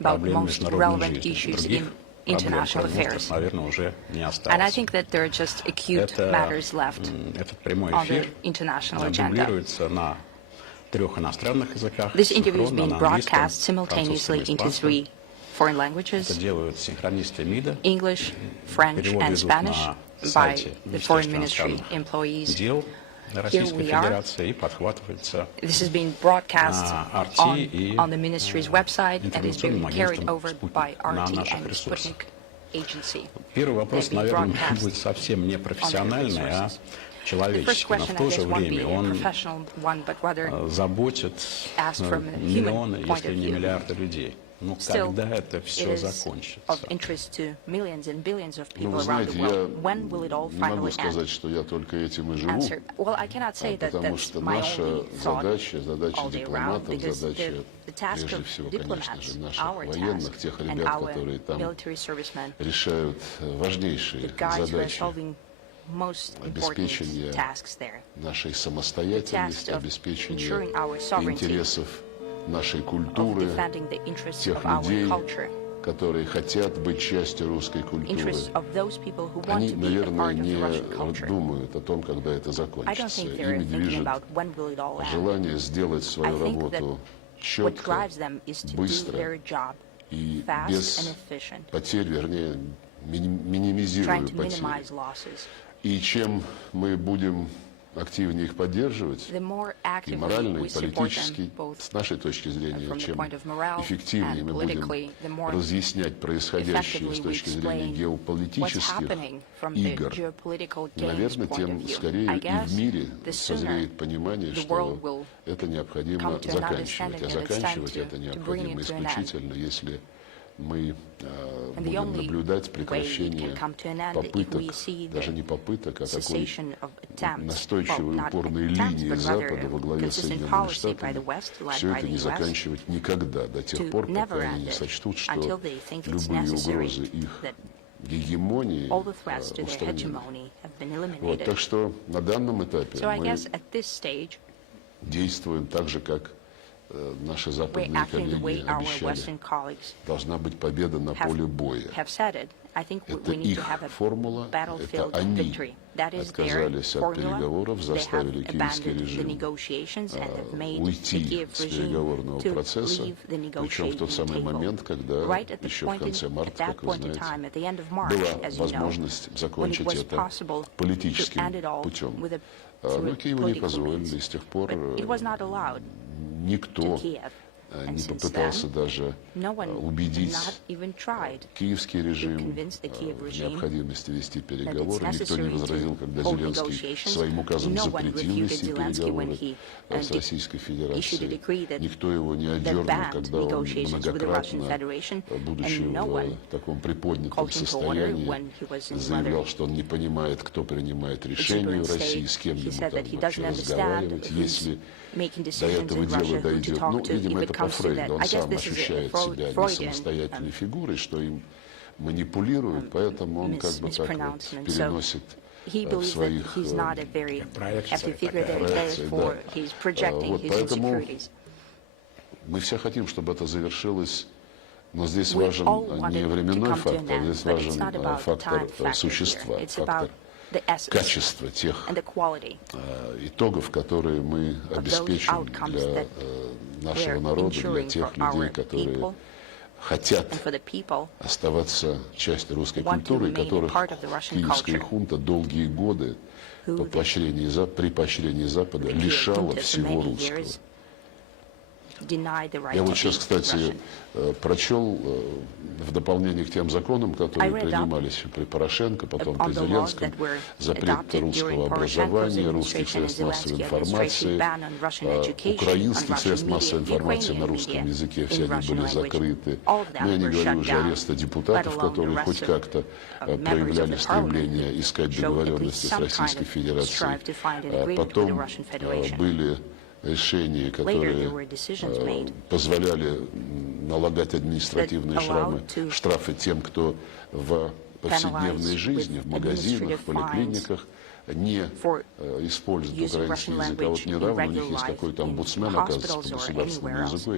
about the most relevant issues in international affairs. And I think that there are just acute matters left on the international agenda. This interview is being broadcast simultaneously into 3 foreign languages, English, French, and Spanish, by the Foreign Ministry employees. Here we are. This is being broadcast on the Ministry's website and is being carried over by RT and Sputnik agency. The first question, I guess, won't be a professional one, but rather asked from a human point of view. Still, it is of interest to millions and billions of people around the world. When will it all finally end? Well, I cannot say that that's my only thought all day round, because the task of diplomats, our task, and our military servicemen, the guys who are solving most important tasks there, the task of ensuring our sovereignty, нашей культуры, тех людей, которые хотят быть частью русской культуры. Они, наверное, не думают о том, когда это закончится. Ими движет желание сделать свою работу четко, быстро и без потерь, вернее, минимизируя потери. И чем мы будем активнее их поддерживать, и морально, и политически, с нашей точки зрения, чем эффективнее мы будем разъяснять происходящее с точки зрения геополитических игр, наверное, тем скорее и в мире созреет понимание, что это необходимо заканчивать. А заканчивать это необходимо исключительно, если мы будем наблюдать прекращение попыток, даже не попыток, а такой настойчивой упорной линии Запада во главе с Соединенными Штатами, все это не заканчивать никогда, до тех пор, пока они не сочтут, что любые угрозы их гегемонии устранены. Вот, так что на данном этапе мы действуем так же, как наши западные коллеги обещали. Должна быть победа на поле боя. Это их формула, это они отказались от переговоров, заставили киевский режим уйти с переговорного процесса, причем в тот самый момент, когда еще в конце марта, как вы знаете, была возможность закончить это политическим путем. Но Киеву не позволили, и с тех пор никто не попытался даже убедить киевский режим в необходимости вести переговоры. Никто не возразил, когда Зеленский своим указом запретил вести переговоры с Российской Федерацией. Никто его не одернул, когда он многократно, будучи в таком приподнятом состоянии, заявлял, что он не понимает, кто принимает решения в России, с кем ему там вообще разговаривать, если до этого дела дойдет. Ну, видимо, это по Фрейду. Он сам ощущает себя не самостоятельной фигурой, что им манипулируют, поэтому он как бы так вот переносит в своих проекциях. Вот, поэтому мы все хотим, чтобы это завершилось, но здесь важен не временной фактор, а здесь важен фактор существа, фактор качество тех итогов, которые мы обеспечим для нашего народа, для тех людей, которые хотят оставаться частью русской культуры, которых киевская хунта долгие годы при поощрении Запада лишала всего русского. Я вот сейчас, кстати, прочел в дополнение к тем законам, которые принимались при Порошенко, потом при Зеленском, запрет русского образования, русских средств массовой информации, украинских средств массовой информации на русском языке, все они были закрыты. Но я не говорю уже ареста депутатов, которые хоть как-то проявляли стремление искать договоренности с Российской Федерацией. Потом были решения, которые позволяли налагать административные штрафы тем, кто в повседневной жизни, в магазинах, в поликлиниках не использует украинский язык. А вот недавно у них есть какой-то омбудсмен, оказывается, по государственному языку.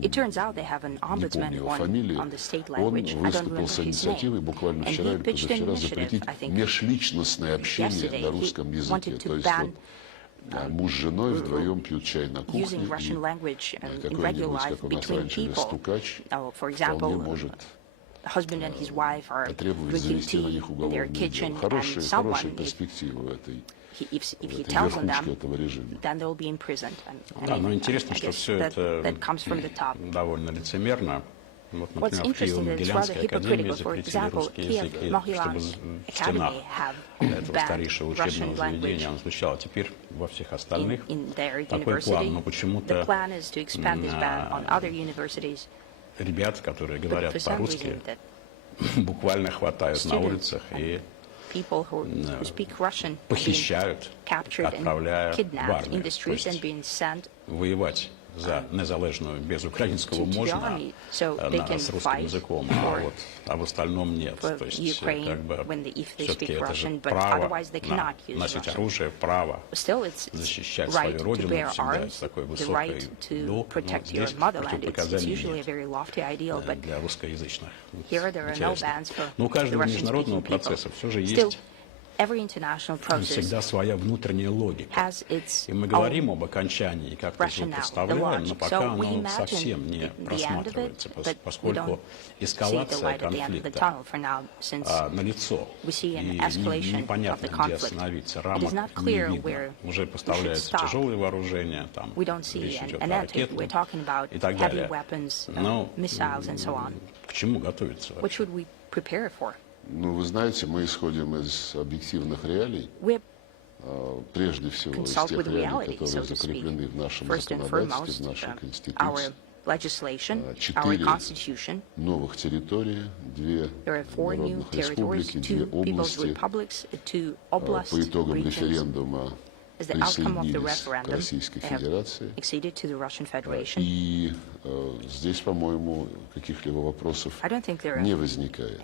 It turns out they have an ombudsman on the state language. Он выступил с инициативой буквально вчера или позавчера запретить межличностное общение на русском языке. То есть муж с женой вдвоем пьют чай на кухне, и какой-нибудь, как у нас раньше, стукач вполне может потребовать завести на них уголовное дело. Хорошая перспектива в этой верхушке этого режима. Да, но интересно, что все это довольно лицемерно. Вот, например, в Киево-Могилянской академии запретили русский язык, чтобы в стенах этого старейшего учебного заведения он звучал. А теперь во всех остальных такой план, но почему-то ребят, которые говорят по-русски, буквально хватают на улицах и похищают, отправляя в армию. То есть воевать за незалежную без украинского можно с русским языком, а вот в остальном нет. То есть как бы все-таки это же право носить оружие, право защищать свою родину всегда с такой высокой долг. Но здесь противопоказаний нет для русскоязычных. Но у каждого международного процесса все же есть всегда своя внутренняя логика. И мы говорим об окончании, как-то его представляем, но пока оно совсем не просматривается, поскольку эскалация конфликта налицо. И непонятно, где остановиться. Рамок не видно. Уже поставляется тяжелое вооружение, там речь идет о ракетах и так далее. Но к чему готовиться вообще? Ну, вы знаете, мы исходим из объективных реалий, прежде всего из тех реалий, которые закреплены в нашем законодательстве, в нашей Конституции. 4 новых территории, 2 народных республики, 2 области. По итогам референдума присоединились к Российской Федерации. И здесь, по-моему, каких-либо вопросов не возникает.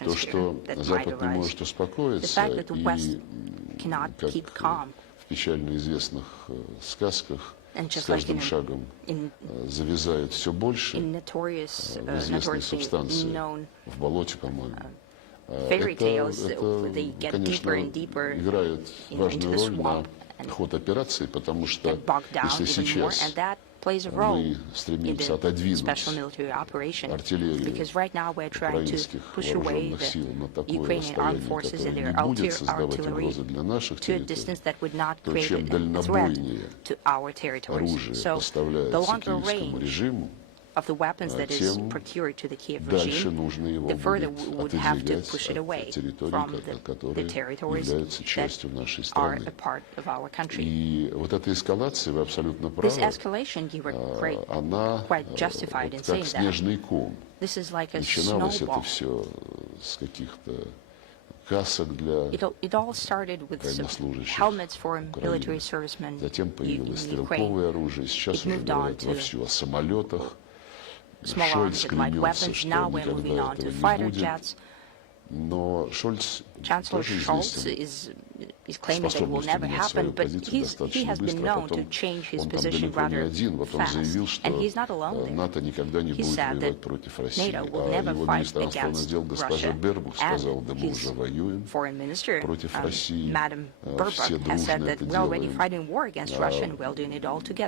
То, что Запад не может успокоиться и, как в печально известных сказках, с каждым шагом завязают все больше в известной субстанции, в болоте, по-моему. Это, конечно, играет важную роль на ход операции, потому что если сейчас мы стремимся отодвинуть артиллерию украинских вооруженных сил на такое расстояние, которое не будет создавать угрозы для наших территорий, то чем дальнобойнее оружие поставляется киевскому режиму, тем дальше нужно его будет отодвигать от территорий, которые являются частью нашей страны. И вот эта эскалация, вы абсолютно правы, она вот как снежный ком. Начиналось это все с каких-то касок для военнослужащих Украины. Затем появилось стрелковое оружие. Сейчас уже говорят вовсю о самолетах. Шольц клянется, что никогда этого не будет. Но Шольц тоже известен способностью менять свою позицию достаточно быстро. Потом он там далеко не один. Вот он заявил, что НАТО никогда не будет воевать против России. А его министр иностранных дел госпожа Бербух сказала, да мы уже воюем против России. Все дружно это делаем.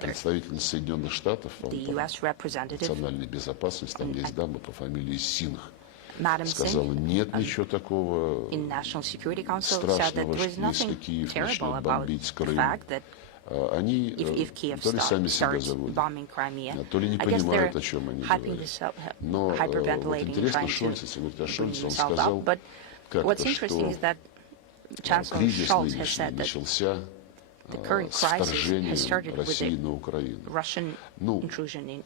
Представительница Соединенных Штатов, национальной безопасности, там есть дама по фамилии Сингх, сказала, нет ничего такого страшного, если Киев начнет бомбить Крым. Они то ли сами себя заводят, то ли не понимают, о чем они говорят. Но вот интересно, Шольц, если говорить о Шольце, он сказал как-то, что кризис нынешний начался с вторжением России на Украину. Ну,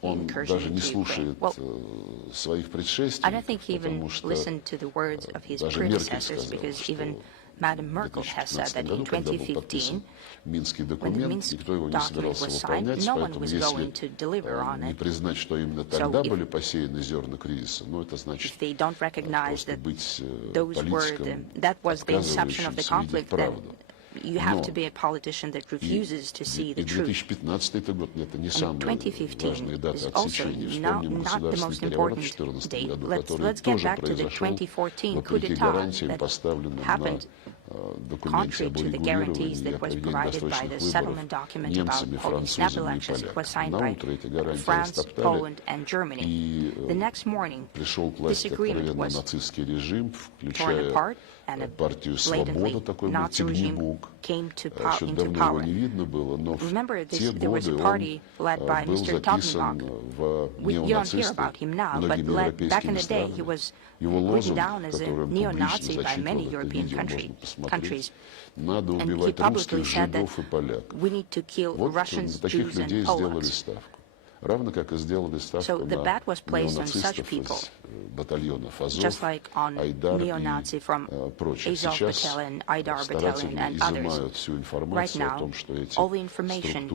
он даже не слушает своих предшественников, потому что даже Меркель сказала, что в 2015 году, когда был подписан Минский документ, никто его не собирался выполнять, поэтому если не признать, что именно тогда были посеяны зерна кризиса, ну, это значит просто быть политиком, отказывающимся видеть правду. you have to be a politician that refuses to see the truth. 2015 is also not the most important date. Let's get back to the 2014 coup d'etat that happened contrary to the guarantees that was provided by the settlement document about holding snap elections. It was signed by France, Poland, and Germany. The next morning, this agreement was torn apart, and a blatantly Nazi regime came into power. Remember, there was a party led by Mr. Totenbach. You don't hear about him now, but back in the day, he was written down as a neo-Nazi by many European countries. And he publicly said that we need to kill Russians, Jews, and Poles. So the bet was placed on such people, just like on neo-Nazi from Azov Battalion, Aidar Battalion, and others. Right now, all the information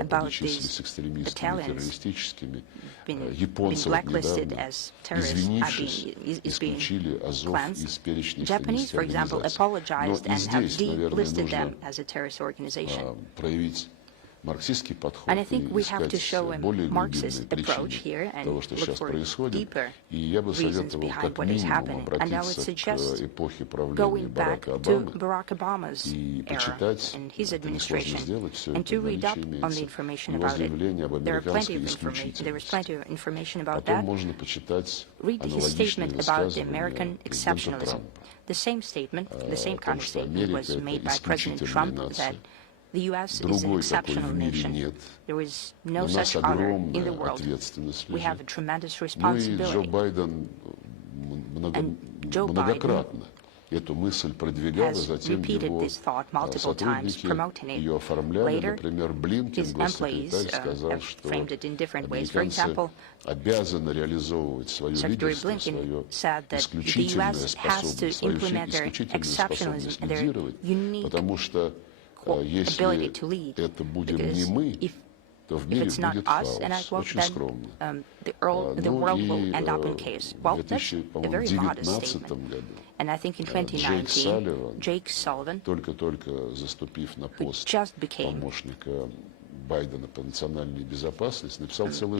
about these battalions been blacklisted as terrorists is being cleansed. Japanese, for example, apologized and have delisted them as a terrorist organization. And I think we have to show a Marxist approach here and look for deeper reasons behind what is happening. And I would suggest going back to Barack Obama's era and his administration and to read up on the information about it. There was plenty of information about that. Read his statement about the American exceptionalism. The same statement, the same kind of statement was made by President Trump that the U.S. is an exceptional nation. There is no such honor in the world. We have a tremendous responsibility. And Joe Biden has repeated this thought multiple times, promoting it. Later, his employees have framed it in different ways. For example, Secretary Blinken said that the U.S. has to implement their exceptionalism and their unique ability to lead, because if it's not us, and I quote, then the world will end up in chaos. Well, that's a very modest statement. And I think in 2019, Jake Sullivan, who just became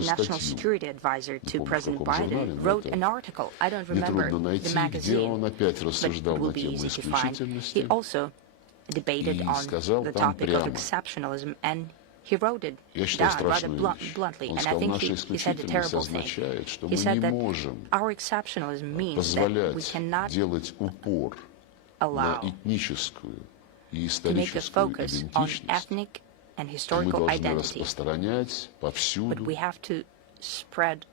National Security Advisor to President Biden, wrote an article. I don't remember the magazine, but it will be easy to find. He also debated on the topic of exceptionalism, and he wrote it down rather bluntly, and I think he said a terrible thing. He said that our exceptionalism means that we cannot allow to make a focus on ethnic and historical identity, but we have to spread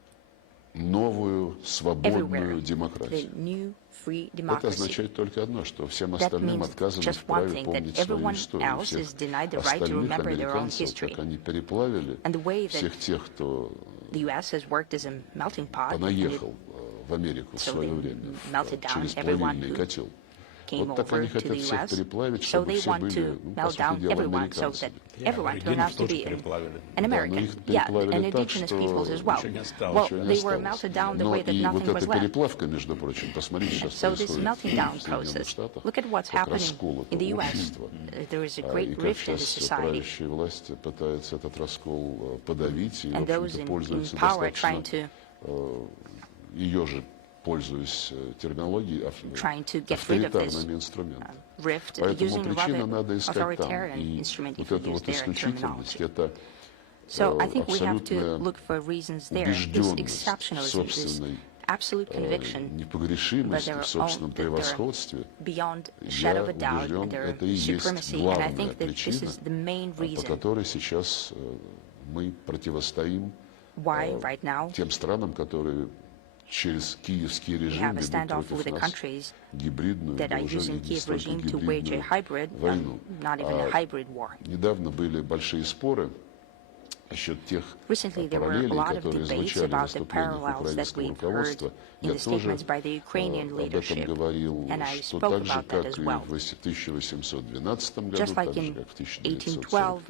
everywhere the new free democracy. That means just one thing, that everyone else is denied the right to remember their own history. And the way that the U.S. has worked as a melting pot, so they melted down everyone who came over to the U.S., so they want to melt down everyone, so that everyone don't have to be an American. Yeah, and indigenous peoples as well. Well, they were melted down the way that nothing was left. So this melting down process, look at what's happening in the U.S. There is a great rift in the society. And those in power are trying to get rid of this rift using a rather authoritarian instrument, if you use their terminology. So I think we have to look for reasons there. This exceptionalism, this absolute conviction, but they're beyond a shadow of a doubt, and their supremacy, and I think that this is the main reason why right now we have a standoff with the countries that are using Kiev regime to wage a hybrid, not even a hybrid war. Recently, there were a lot of debates about the parallels that we've heard in the statements by the Ukrainian leadership, and I spoke about that as well. Just like in 1812,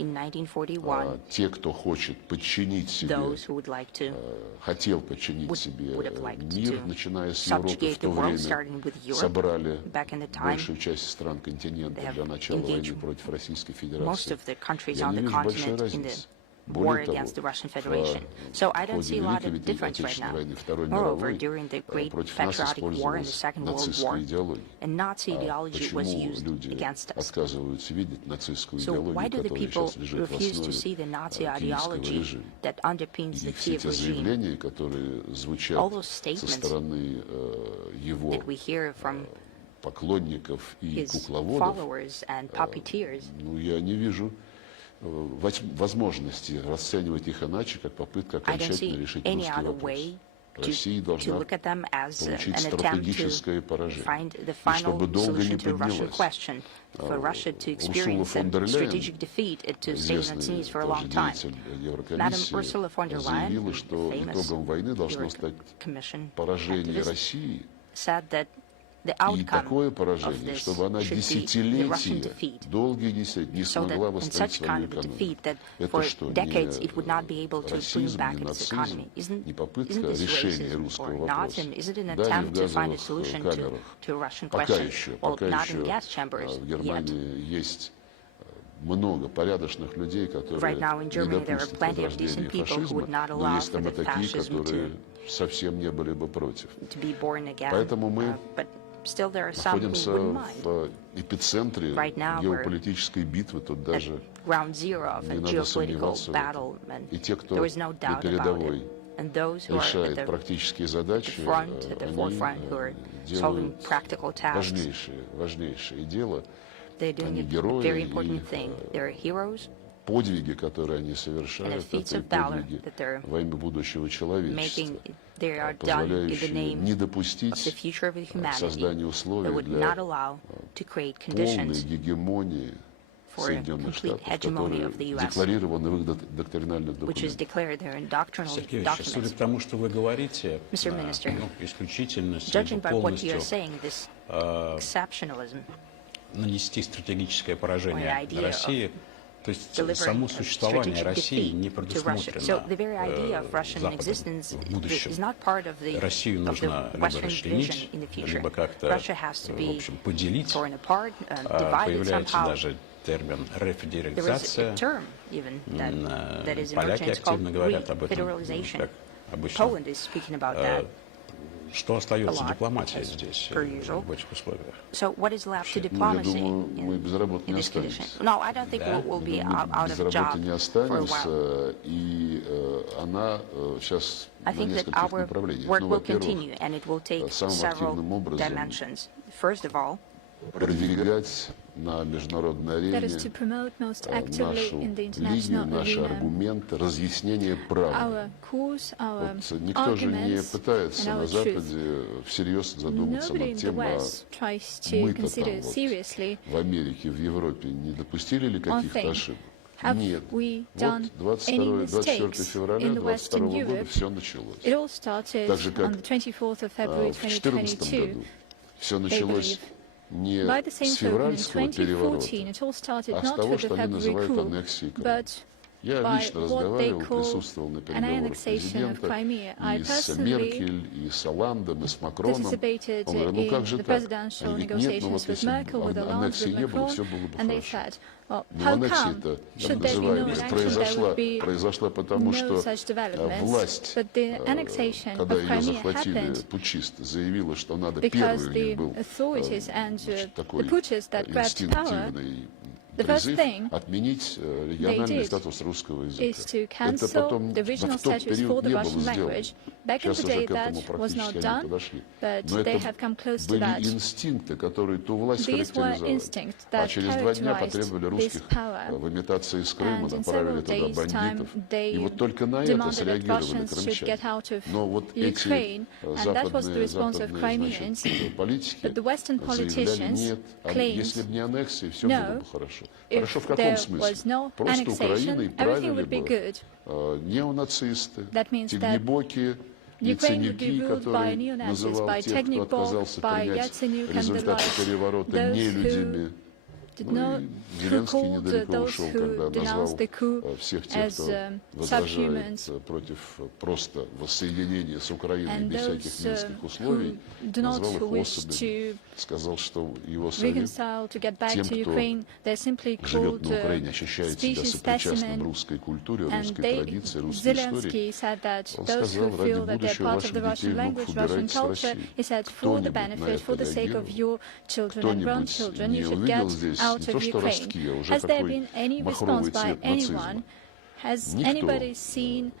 in 1941, те, кто хочет подчинить себе, those who would like to хотел подчинить себе would have liked мир, to начиная с Европы, в subjugate то the world, время starting with Europe. собрали Back in the time, большую часть стран континента they have для начала войны engaged против Российской most Федерации. of the countries Я on не the вижу большой continent in the разницы. war Более того, against the Russian Federation. So I don't see a lot of difference right now. Moreover, during the Great Patriotic War and the Second World War, a Nazi ideology was used against us. отказываются видеть нацистскую So why идеологию, do the которая people сейчас лежит в refuse to основе see the Nazi киевского ideology режима? that underpins the И все Kiev те regime заявления, которые звучат All those со statements стороны его that we hear from поклонников и his кукловодов, followers and puppeteers? ну, я не вижу возможности расценивать их иначе, как попытка I don't окончательно see решить any русский other вопрос. way Россия to должна look at them as получить an attempt стратегическое to поражение. find the И чтобы final долго не solution to the Russian поднялась. question. For Russia to Урсула experience фон a дер strategic Ляйен, defeat and to stay on its известный knees for a тоже long time. деятель Madam Ursula von der Еврокомиссии, Leyen, заявила, что famous итогом войны должно стать Commission поражение activist, России. said that the И outcome такое of поражение, this чтобы она should be the Russian десятилетия, defeat. долгие десятилетия не So смогла that in восстановить such kind свою of a экономику. defeat that Это for что, decades it would not be не able to bring расизм, back не its нацизм, economy? не попытка Isn't this решения racism русского or вопроса? Nazism? Isn't it an Да, не attempt в to find a газовых solution камерах. to a Russian Пока question? еще, Well, пока not in еще gas chambers в yet. Германии есть много порядочных людей, которые Right now in не Germany there are допустят plenty of возрождения decent people who фашизма, would not но allow есть for там и the такие, fascism которые совсем не были бы против. to be born again. Поэтому мы But still there are some who находимся wouldn't mind. в эпицентре Right now геополитической битвы, тут даже Ground zero of a не надо geopolitical сомневаться в battle, этом. and И те, кто there is no на doubt about передовой it. And those who are at решает the практические задачи, front, at the они forefront, who are solving делают practical tasks, важнейшее дело. they're doing Они a герои, very и important thing. They're heroes, подвиги, которые они совершают, And the feats это of valor подвиги that they're во имя будущего человечества, they are done in the позволяющие name не of the допустить future of humanity создания that условий would для not allow to create полной conditions гегемонии for Соединенных complete Штатов, hegemony которые of the US, декларированы в их доктринальных which is документах. declared there in doctrinal Сергей Ильич, судя documents. по тому, что вы говорите, Mr. Minister, исключительно Judging by what полностью you're saying, this exceptionalism, нанести стратегическое or the поражение idea России, то есть delivering само a существование strategic России defeat не to Russia. предусмотрено So the very idea of Russian Западом existence в будущем. is not part of the Россию нужно либо Western vision расчленить, in the future. либо как-то, Russia has to в be общем, поделить. torn apart, divided Появляется somehow. даже термин There is a рефедерализация. term even that is Поляки emerging. It's called активно говорят об этом, refederalization. как обычно. Poland is speaking about that. Что остается a lot, дипломатии as здесь, per usual. в этих условиях? So what is left to Я diplomacy думаю, мы без работы in не this condition? останемся. No, I don't think we'll be out Без of a job работы не for a while. останемся, и она сейчас I на think that нескольких our направлениях. work Ну, will во-первых, continue, and it will take самым several активным образом dimensions. First of all, продвигать на международной That арене is to promote most actively нашу in the линию, international наши arena аргументы, разъяснение правды. our cause, our Вот никто же не arguments, пытается and на our truth. Западе всерьез задуматься Nobody in над the тем, а West tries to мы-то consider там seriously вот в Америке, в Европе не допустили ли каких-то thing. ошибок? have Нет. we Вот done any 24 mistakes февраля in the Western 22 года Europe. все началось. It all started Так же, как on the 24th of February в 2014 2022. году все началось не By the с same token, in февральского переворота, 2014, it all started а с not того, with the что они February называют coup, аннексией Крыма. but Я by лично what they разговаривал, call присутствовал на an переговорах annexation of Crimea. президента I и с personally Меркель, и с Оландом, и с Макроном. participated Он говорит, ну как in же the так? presidential Они говорят, нет, ну negotiations вот with если Merkel, with бы Hollande, аннексии with не было, Macron, все было бы and they хорошо. said, well, Но how аннексия-то, come так should there be no называемая, annexion? There would be произошла потому, no что such developments. власть, But the annexation когда of ее Crimea захватили happened путчисты, заявила, что надо because первый у них the был authorities and такой the putschists that grabbed power, инстинктивный the first призыв thing отменить региональный did статус русского языка. is to Это cancel потом the regional в тот status for период the не было Russian сделано. language. Back in Сейчас the уже day, к этому that was практически not они done, подошли. but Но they это have come close to были that. инстинкты, которые ту власть These were характеризовали. instincts А that через 2 дня characterized потребовали this русских power. в имитации из Крыма, And in направили several туда days' time, бандитов. they И вот только на это demanded that среагировали Russians should get крымчане. out of Но вот эти Ukraine, and that was the response of западные Crimeans. политики But the Western заявляли, politicians нет, claimed, если бы не аннексия, все no, было бы хорошо. if Хорошо в каком there смысле? was no Просто Украиной annexation, everything правили would be бы good. неонацисты, That means те that глубокие Ukraine would be яценюки, ruled by которые neo-Nazis, называл by тех, кто Technikov, отказался by принять Yatsenyuk and the результаты likes, переворота those не людьми. who did not call those who denounced the coup всех тех, as кто subhumans, возражает против просто воссоединения с Украиной and без всяких those минских условий, who do not назвал их wish особями, to сказал, что его совет reconcile to get back тем, to кто Ukraine, they're simply живет called на Украине, ощущает себя species сопричастным specimen. русской культуре, And русской they, традиции, русской истории. Zelensky said that Он those who сказал, ради feel that they're будущего part of ваших the детей Russian и внуков language, Russian убирайте с culture, России. he said for the Кто-нибудь на benefit, for это the sake of реагировал? your children and Кто-нибудь grandchildren, не you should увидел get здесь out не of то, что Ukraine. ростки, а уже Has there такой been any махровый response by цвет anyone? нацизма? Has Никто. anybody seen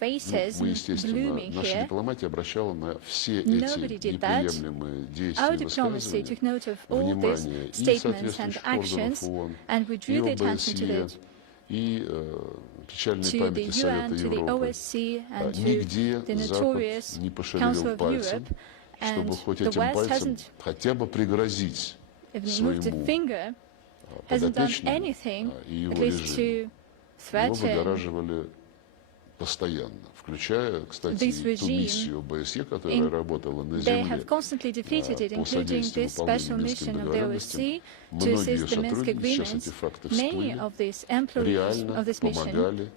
racism Мы, естественно, blooming наша here? дипломатия обращала на все Nobody эти did that. неприемлемые действия Our и diplomacy высказывания took note of all these внимание и statements and соответствующих органов actions, ООН, and we и drew the attention to ОБСЕ, it, и печальной to the памяти Совета UN, to the Европы. OSCE, and to Нигде the Запад notorious не Council пошевелил of пальцем, Europe, чтобы and хоть the этим West пальцем hasn't хотя бы пригрозить even moved a своему finger, hasn't done подопечному anything, и его at least режиму. to Его threaten выгораживали постоянно, включая, кстати, this и ту regime. миссию ОБСЕ, которая работала на They земле have constantly defeated it, по including содействию this special выполнению mission Минских of the договоренностей. OSCE to Многие assist the Minsk сотрудники, сейчас agreements. эти факты Many всплыли, of these employees реально of this mission помогали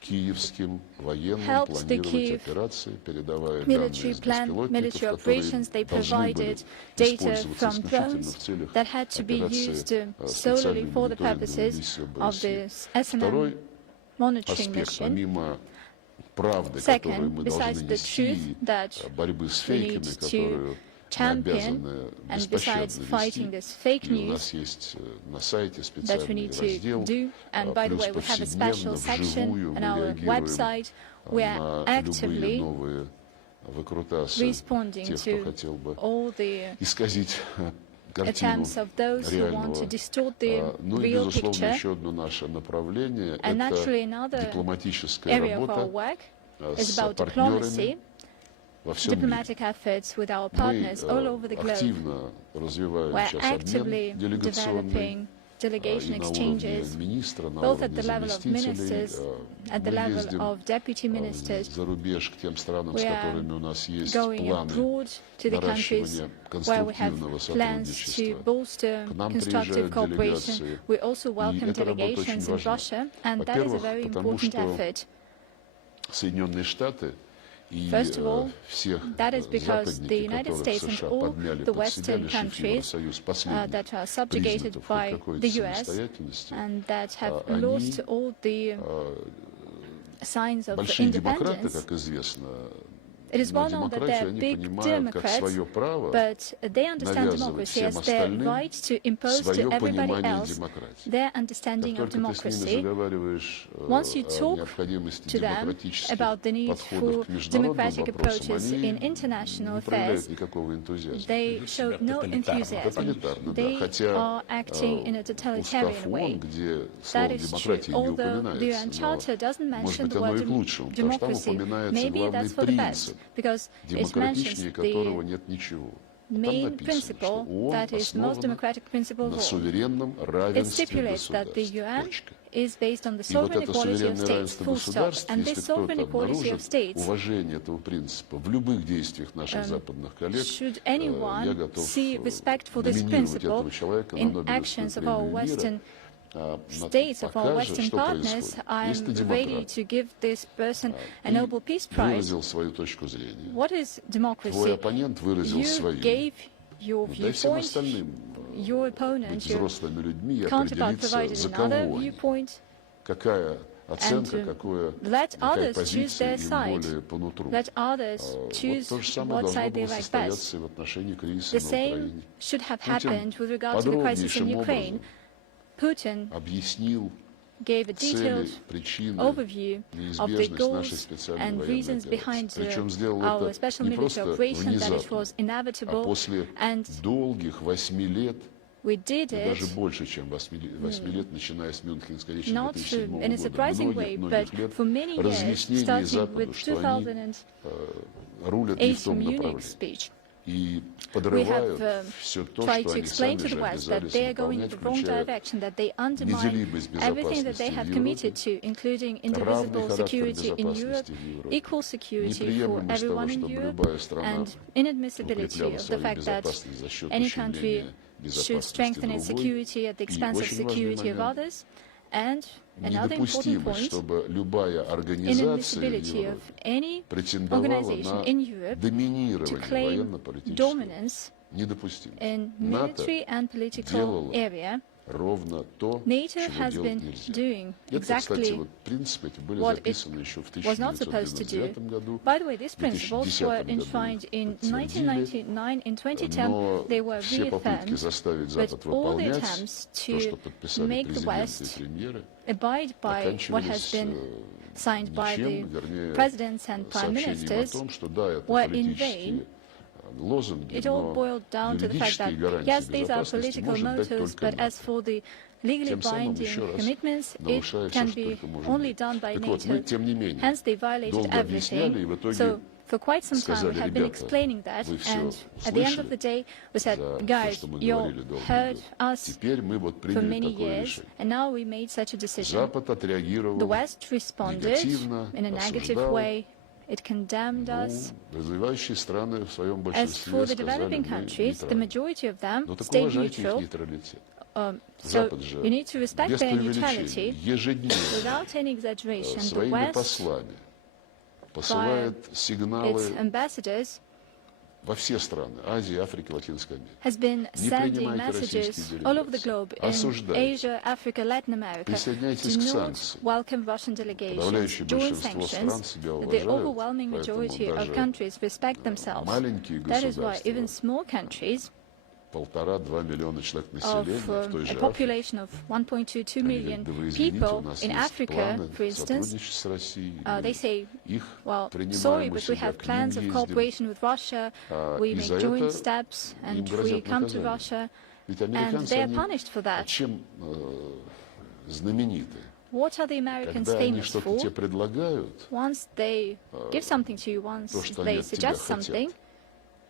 киевским военным helped the планировать Kyiv операции, передавая military данные из plan, беспилотников, military которые operations. They должны были provided data использоваться from исключительно drones в целях that had to be операции used solely специальной for the мониторинговой purposes миссии of ОБСЕ. this SMM Второй monitoring аспект, mission. помимо правды, Second, которую мы должны besides the нести, truth that борьбы с we фейками, need которую мы champion, обязаны and besides беспощадно fighting вести. this fake И у нас news есть на сайте that we специальный need to раздел, do, and by the плюс way, we have a special повседневно, section вживую on мы our реагируем website. We are на любые actively новые выкрутасы responding тех, кто to хотел бы all the исказить картину attempts of those who want to реального. distort the Ну и, real безусловно, picture. еще одно наше направление – And naturally, это another дипломатическая area of our работа work is с about партнерами diplomacy, во всем мире. diplomatic efforts with our Мы partners all over the globe. активно развиваем We're сейчас actively обмен делегационный developing delegation и на exchanges, уровне министра, на both at уровне the level of заместителей. ministers, at the Мы level ездим of deputy ministers. за рубеж к тем странам, с We are которыми у нас есть going планы abroad to the countries наращивания where we have конструктивного plans to сотрудничества. bolster К нам constructive приезжают cooperation. делегации. We also И welcome эта работа очень delegations in важна. Russia, and that is a Во-первых, very потому important что effort. Соединенные Штаты и First of all, всех that is because the западники, United которых States and США all подняли the под себя, Western лишив countries Евросоюз последних that are subjugated признаков by хоть какой-то the US самостоятельности, and that have они lost all the signs of большие демократы, independence. как известно, It is но well known that демократию they're они big понимают как Democrats, свое право but they understand навязывать democracy всем as their остальным right to impose свое to everybody понимание else демократии. their understanding Как of только ты с ними democracy. заговариваешь Once you о talk необходимости to them демократических about the need подходов for к международным democratic вопросам, approaches они in international не affairs, проявляют никакого энтузиазма. they showed no enthusiasm. Тоталитарно, да. They Хотя are acting in a устав totalitarian ООН, way. где That слово is true. демократия не Although the упоминается, UN Charter doesn't но, может mention быть, the оно и word к лучшему, потому что там democracy. упоминается Maybe главный that's for the принцип, best, because it mentions демократичнее которого the нет ничего. Там main написано, что principle ООН that is the most основана democratic principle на of all. суверенном It равенстве stipulates that the государств. UN Точка. is based on the И вот sovereign это equality of суверенное states, равенство full stop. государств, And если this sovereign кто-то equality of обнаружит states, уважение этого принципа в любых действиях наших западных коллег, should я anyone готов see respect for this номинировать principle этого человека на in Нобелевскую actions of our премию мира. Western states, of our Western что partners, происходит. I'm Если ты ready демократ, to give this person a ты Nobel Peace Prize. выразил свою точку зрения, What is твой democracy? оппонент выразил You свою. gave your Да и всем viewpoint, остальным your opponent, быть your взрослыми людьми и counterpart определиться, provided за another кого они, viewpoint, какая оценка, and какая let others choose позиция their им side. более по нутру. Let others Вот choose то же самое what должно side было they like best. состояться и в отношении кризиса The на same Украине. should have Путин happened with regard to the crisis in подробнейшим Ukraine. образом Putin объяснил gave a цели, detailed причины, overview of the неизбежность нашей goals специальной and военной reasons behind операции. Причем сделал our это special не military просто operation, that it was внезапно, а inevitable, после and долгих 8 лет, we did и даже it больше, чем 8 лет, начиная с Мюнхенской речи not 2007 in a года, surprising way, but многих лет, for many years, разъяснение starting Западу, with что они 2008 рулят не в том Munich направлении. speech. и We подрывают have все то, tried что to они explain сами to же the West that обязались they are going in выполнять, the wrong включая direction, that they undermine неделимость everything that they безопасности have в committed Европе, to, including равный indivisible характер security in Europe, безопасности в Европе, equal security for неприемлемость того, everyone in чтобы Europe, любая страна and inadmissibility укрепляла of the свою fact that безопасность за счет any country ущемления should безопасности strengthen its другой. security at the И expense of очень важный security of момент. others. And another important Недопустимость, point, чтобы любая организация в inadmissibility of Европе any претендовала organization на in Europe to доминирование claim военно-политическое. dominance Недопустимо. in НАТО military and political делала area. ровно то, NATO чего has делать been нельзя. doing Это, кстати, exactly вот принципы эти были what it записаны еще в was not supposed to 1999 году, do. By the way, these в principles 2010 were году enshrined in подтвердили, 1999, in 2010 но they were все попытки reaffirmed, заставить but Запад all the выполнять attempts то, что to подписали make the президенты и West премьеры, abide by what has оканчивались been signed by the ничем, вернее, presidents and prime сообщением о ministers том, что да, это were in политические vain. лозунги, It all но boiled down to the fact that, юридические гарантии yes, these are безопасности political может дать motives, только but as НАТО. for the legally Тем самым binding еще раз commitments, it нарушая все, can что be только может only быть. done by Так вот, мы, NATO. тем не менее, Hence, they violated долго объясняли, и в everything. итоге So, for quite some time, we сказали, have been ребята, explaining that, вы все and at the end of слышали the day, we said, за то, guys, что мы you говорили долгие heard годы. us Теперь мы вот for приняли many такое years, решение. and now we made such a decision. Запад отреагировал The West responded негативно, in a negative осуждал. way. It condemned us. Развивающие страны в своем As большинстве for the сказали, developing мы countries, the нейтральны. majority of them Но так stayed уважайте их neutral. нейтралитет. So Запад же you need to respect без their преувеличения neutrality ежедневно without any exaggeration. The своими West, послами посылает its сигналы ambassadors, во все страны Азии, Африки, Латинской Америки. has been Не sending принимайте messages российские all over the делегации. globe in Осуждайте. Asia, Africa, Latin America. Присоединяйтесь Do к not санкциям. welcome Russian delegations, Подавляющее join большинство стран sanctions. себя The уважают, overwhelming поэтому majority of даже countries respect themselves. маленькие That is why государства, even small countries 1,5–2 миллиона человек of населения в той a же Африке, population of 1.22 они million говорят, да вы извините, у people нас in есть Africa, планы for instance, сотрудничать с Россией, they say, их well, принимаем sorry, у but we себя, have к ним plans of ездим. cooperation with Russia. We И make за joint это steps, им and we грозят come to наказания. Russia, Ведь and американцы, they are они punished for that. чем знамениты? What are the Americans Когда они famous что-то тебе for? предлагают, Once they give something to you, once то, что they они от тебя suggest something, хотят,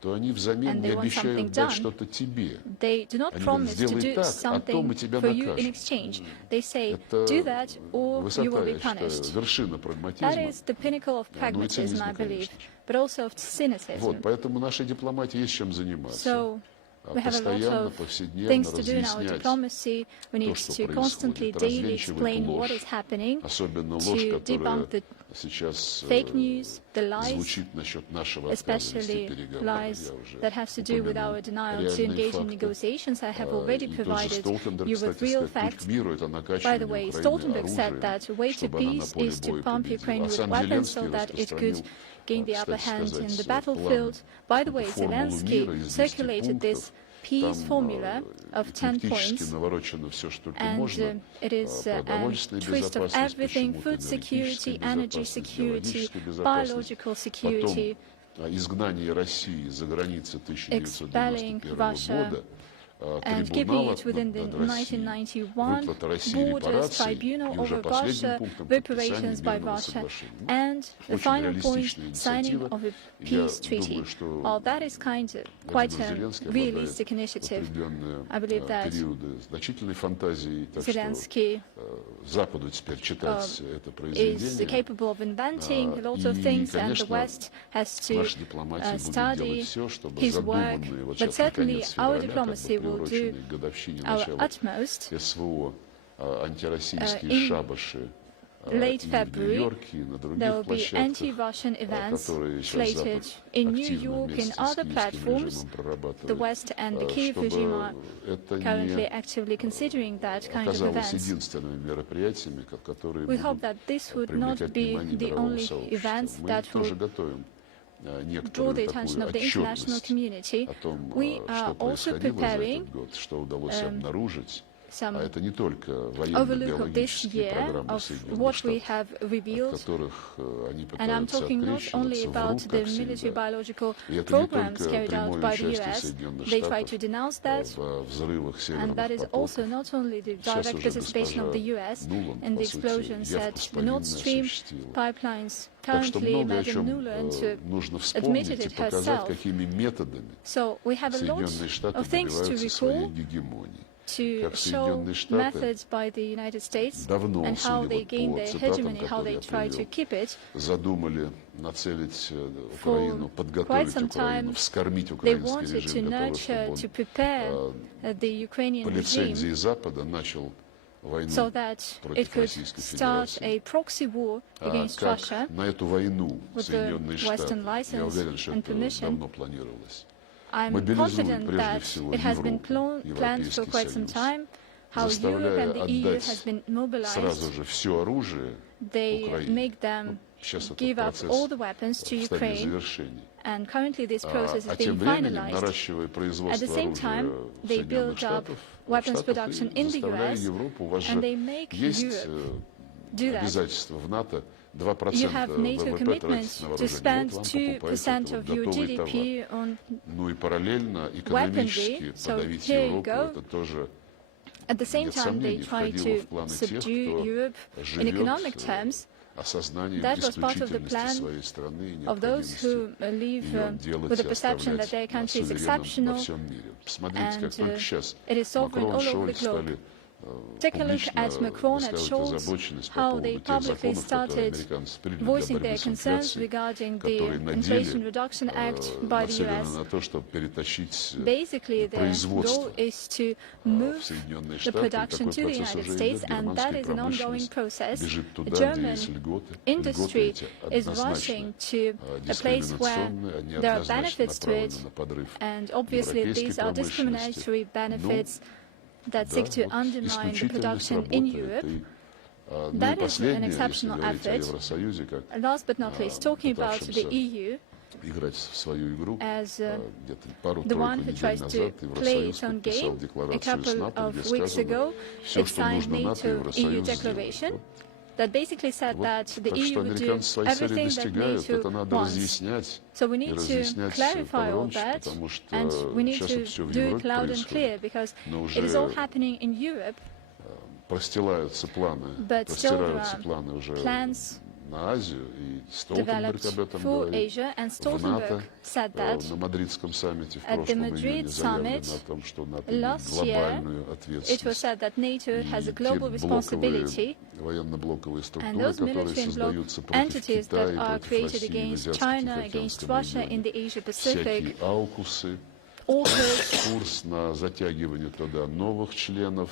то они взамен and не they want обещают something дать done, что-то тебе. they do not Они говорят, promise to сделай do так, а то мы something тебя for you in накажем. exchange. They say, Это do that or you will высота, be я считаю, punished. вершина That прагматизма. is the pinnacle of Ну и pragmatism, цинизма, I believe, конечно. but also of cynicism. Вот, поэтому нашей дипломатии есть чем заниматься. So we have a lot Постоянно, of повседневно things to do in our разъяснять diplomacy. We need что to constantly, происходит, daily развенчивать explain what ложь, is happening, особенно ложь, to которая debunk the сейчас fake news, the lies, звучит насчет нашего отказа вести especially переговоры. lies Я уже that have to do with упомянул our denial to реальные engage in факты. negotiations. I have already И тот же provided Столтенберг, you with кстати real сказать, путь facts. к миру — это By the накачивание way, Украины Stoltenberg said оружием, that the way to чтобы она на peace поле is to боя pump победила. Ukraine А with сам weapons Зеленский so that it распространил, could gain the upper кстати hand сказать, in the план, battlefield. By the way, формулу Zelensky мира из 10 circulated this пунктов. peace Там formula of 10 эклектически points, наворочено все, что только and можно. it is a Продовольственная twist of безопасность, everything: почему-то food security, энергетическая energy безопасность, security, биологическая безопасность. biological security, Потом изгнание России за границы expelling 1991 Russia, года, and keeping трибунал it within the над Россией, 1991 выплата России borders репараций tribunal и уже over последним Russia, пунктом reparations подписание by мирного Russia, соглашения. and the Очень final point, реалистичная signing инициатива. of a Я peace treaty. думаю, что Well, that is quite a Зеленский realistic обладает initiative. определенные I believe that периоды значительной фантазии, так что Zelensky Западу теперь читать это is произведение. capable of inventing a lot of И, things, and the конечно, West has to наша дипломатия будет study делать все, чтобы his work, задуманные вот but сейчас certainly наконец our февраля, diplomacy will do приуроченные к годовщине our начала utmost. СВО, антироссийские in шабаши late и в February, Нью-Йорке, и на There других will be площадках, anti-Russian events которые сейчас slated Запад in New активно York, in вместе с other киевским platforms. режимом прорабатывает, The West and the Kiev regime чтобы are это currently не actively considering that kind of оказалось events. единственными мероприятиями, которые We hope будут that this would привлекать not be внимание the мирового only сообщества. events Мы that тоже will готовим draw некоторую the attention такую of the international отчетность community. о том, We что are also происходило за preparing этот год, что удалось обнаружить, some это не только overlook of this военно-биологические year программы of Соединенных what we Штатов, have от revealed. которых они And I'm пытаются talking not only открещиваться, about врут, the как military всегда. biological И это не programs только carried out прямое by the участие US. Соединенных They try to Штатов denounce that, в взрывах and that северных is also потоков. not only the Сейчас direct уже participation of the госпожа US Нуланд, in по the сути, explosions явку at с the Nord повинной Stream осуществила. pipelines. Так что Currently, много о Madam чем Nuland нужно admitted вспомнить и it показать, herself. какими методами So we have a lot Соединенные Штаты of things to добиваются своей recall, гегемонии. to Как show Соединенные Штаты methods by the United States давно, and how судя they вот gain по their цитатам, hegemony, how которые they я try to привел, keep it. задумали нацелить For Украину, quite подготовить some Украину, time, вскормить they украинский wanted to режим для того, nurture, чтобы to он prepare the Ukrainian по лицензии regime Запада начал войну so that it против could Российской start Федерации. a proxy war against Как Russia на эту войну with the Соединенные Штаты, Western я license уверен, что and это permission. давно планировалось, I'm мобилизуют confident прежде that всего it has been Европу, planned for Европейский quite some Союз, time, how Europe заставляя and the EU has отдать been mobilized. сразу же все оружие They Украине. make them Сейчас этот give up all процесс the weapons to в стадии Ukraine, завершения. and currently this process is Тем being временем, finalized. наращивая At the производство same time, оружия they Соединенных build up Штатов, weapons production in the заставляя US, Европу, у вас and they же make есть Europe do that. обязательства в НАТО, You 2% have NATO ВВП commitments тратить на to вооружение. spend Вот вам покупаете 2% это of вот your готовый товар. GDP on Ну и параллельно weaponry. экономически So подавить here you Европу, go. это тоже At the same нет time, they сомнений, try входило to в планы тех, subdue кто Europe in живет economic terms. осознанием That was part of the исключительности plan своей страны и of those необходимости who live ее делать with и the perception that оставлять their country is суверенным во exceptional всем мире. Посмотрите, как and только сейчас it is sovereign Макрон, all over the Шольц globe. стали Take a look публично at Macron, at высказывать Scholz, озабоченность по how поводу they тех publicly законов, которые started американцы приняли для voicing борьбы their с concerns инфляцией, regarding которые the на Inflation деле Reduction Act by the нацелены US. на то, чтобы перетащить Basically, their производство goal is to в move Соединенные the Штаты. production Такой to the процесс United уже States, идет. and that Германская is an ongoing промышленность process. бежит The туда, где German есть льготы. industry Льготы эти is однозначно rushing to a place where дискриминационные, они there are однозначно benefits to it, направлены на подрыв and obviously европейской these are промышленности. discriminatory benefits that Да, seek to вот undermine the исключительность production in работы Europe. этой. Ну и That is an последнее, если exceptional говорить о effort. Евросоюзе, как Last but not least, talking about the пытавшимся EU играть в свою игру, as где-то the пару-тройку one who недель tries назад to play Евросоюз its own подписал game. A декларацию с couple НАТО, где of weeks сказано, ago, все, it что signed нужно НАТО, NATO-EU Евросоюз declaration сделает. that basically said that the Так EU что would do американцы свои цели everything that достигают, это NATO надо wants. разъяснять So we и need to разъяснять clarify all погромче, that, потому что and we need сейчас to это все в do it Европе loud and clear, происходит, because но it is all уже happening in Europe, простилаются планы, but still there простираются are планы уже plans на Азию, и Столтенберг developed об этом for говорит. Asia, and В НАТО, Stoltenberg said that на мадридском саммите в at the прошлом Madrid июне заявлено summit о том, что НАТО имеет last year, глобальную it was ответственность. said that NATO has a И global те responsibility, военно-блоковые and структуры, those которые military and bloc создаются против entities Китая, that are против created России в against China, against Азиатско-Тихоокеанском Russia in регионе, the Asia всякие Pacific, аукусы, also курс на затягивание туда новых членов,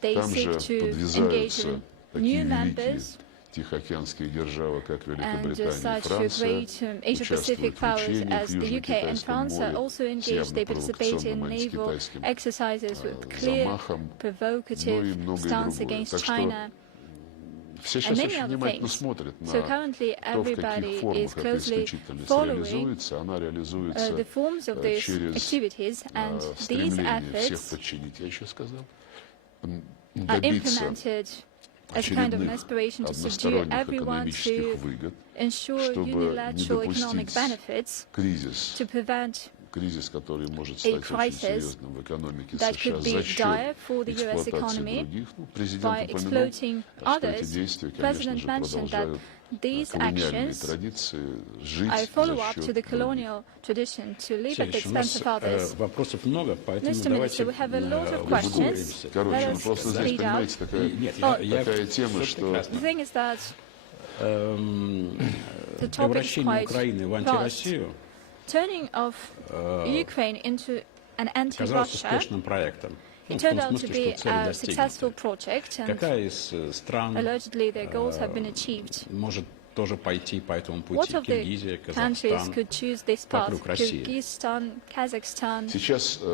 they там же seek to engage подвязаются in такие new великие members, тихоокеанские державы, как and Великобритания и such Франция, great Asia Pacific участвуют в powers учениях as в the UK and Южно-Китайском France are море also с engaged. явно They participate in провокационным naval антикитайским exercises with clear, замахом, ну и provocative многое stance другое. against Так что China. все and сейчас many очень other внимательно things. смотрят So на currently то, в каких everybody формах is эта closely исключительность following реализуется. Она реализуется the forms of these через activities, and these стремление всех efforts подчинить, я еще сказал, are добиться implemented as a kind of an очередных aspiration to subdue односторонних everyone, экономических to выгод, ensure чтобы не unilateral economic допустить benefits, кризис, to prevent который может стать очень crisis серьезным в экономике that США could be за счет dire for the US эксплуатации economy других. Ну, президент by упомянул, exploiting что эти others. действия, конечно President же, mentioned that продолжают these колониальные actions традиции жить are a за follow-up to счет the других. colonial tradition to live at the Сергей, у expense нас of others. вопросов много, поэтому Mr. давайте Minister, we have a lot of questions. углубимся. Короче, Let ну us просто здесь, speed up. понимаете, Нет, такая тема, всё что прекрасно. The thing is that the topic is Превращение quite Украины в vast. антироссию Turning of Ukraine into an оказалось anti-Russia, успешным проектом. Ну, it в том turned out to смысле, be что цель a successful достигнута. project, and Какая из стран allegedly their goals have been achieved. может тоже пойти по этому What пути? of the Киргизия, countries Казахстан. could choose this path? вокруг России. Kyrgyzstan, Kazakhstan, сейчас на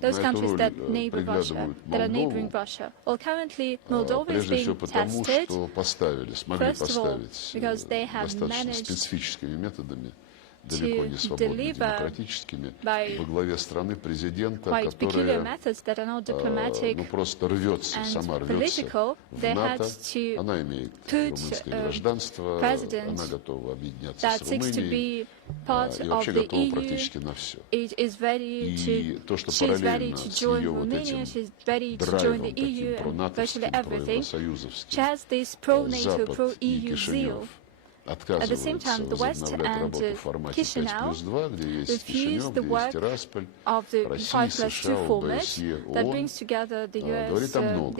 those эту countries роль that neighbor Russia, приглядывают that are neighboring Молдову, Russia. Well, currently Moldova is прежде всего being потому, tested, что смогли first of all, поставить because they have достаточно managed специфическими методами далеко не свободными, демократическими, во главе страны президента, которая просто рвется, сама рвется в НАТО. Она имеет румынское гражданство, она готова объединяться с Румынией и вообще готова практически на все. И то, что параллельно с ее вот этим драйвом таким пронатовским, проевросоюзовским, Запад и Кишинев отказываются возобновлять работу в формате 5+2, где есть Кишинев, где есть Тирасполь, Россия, США, ОБСЕ, ООН. Говорит о многом.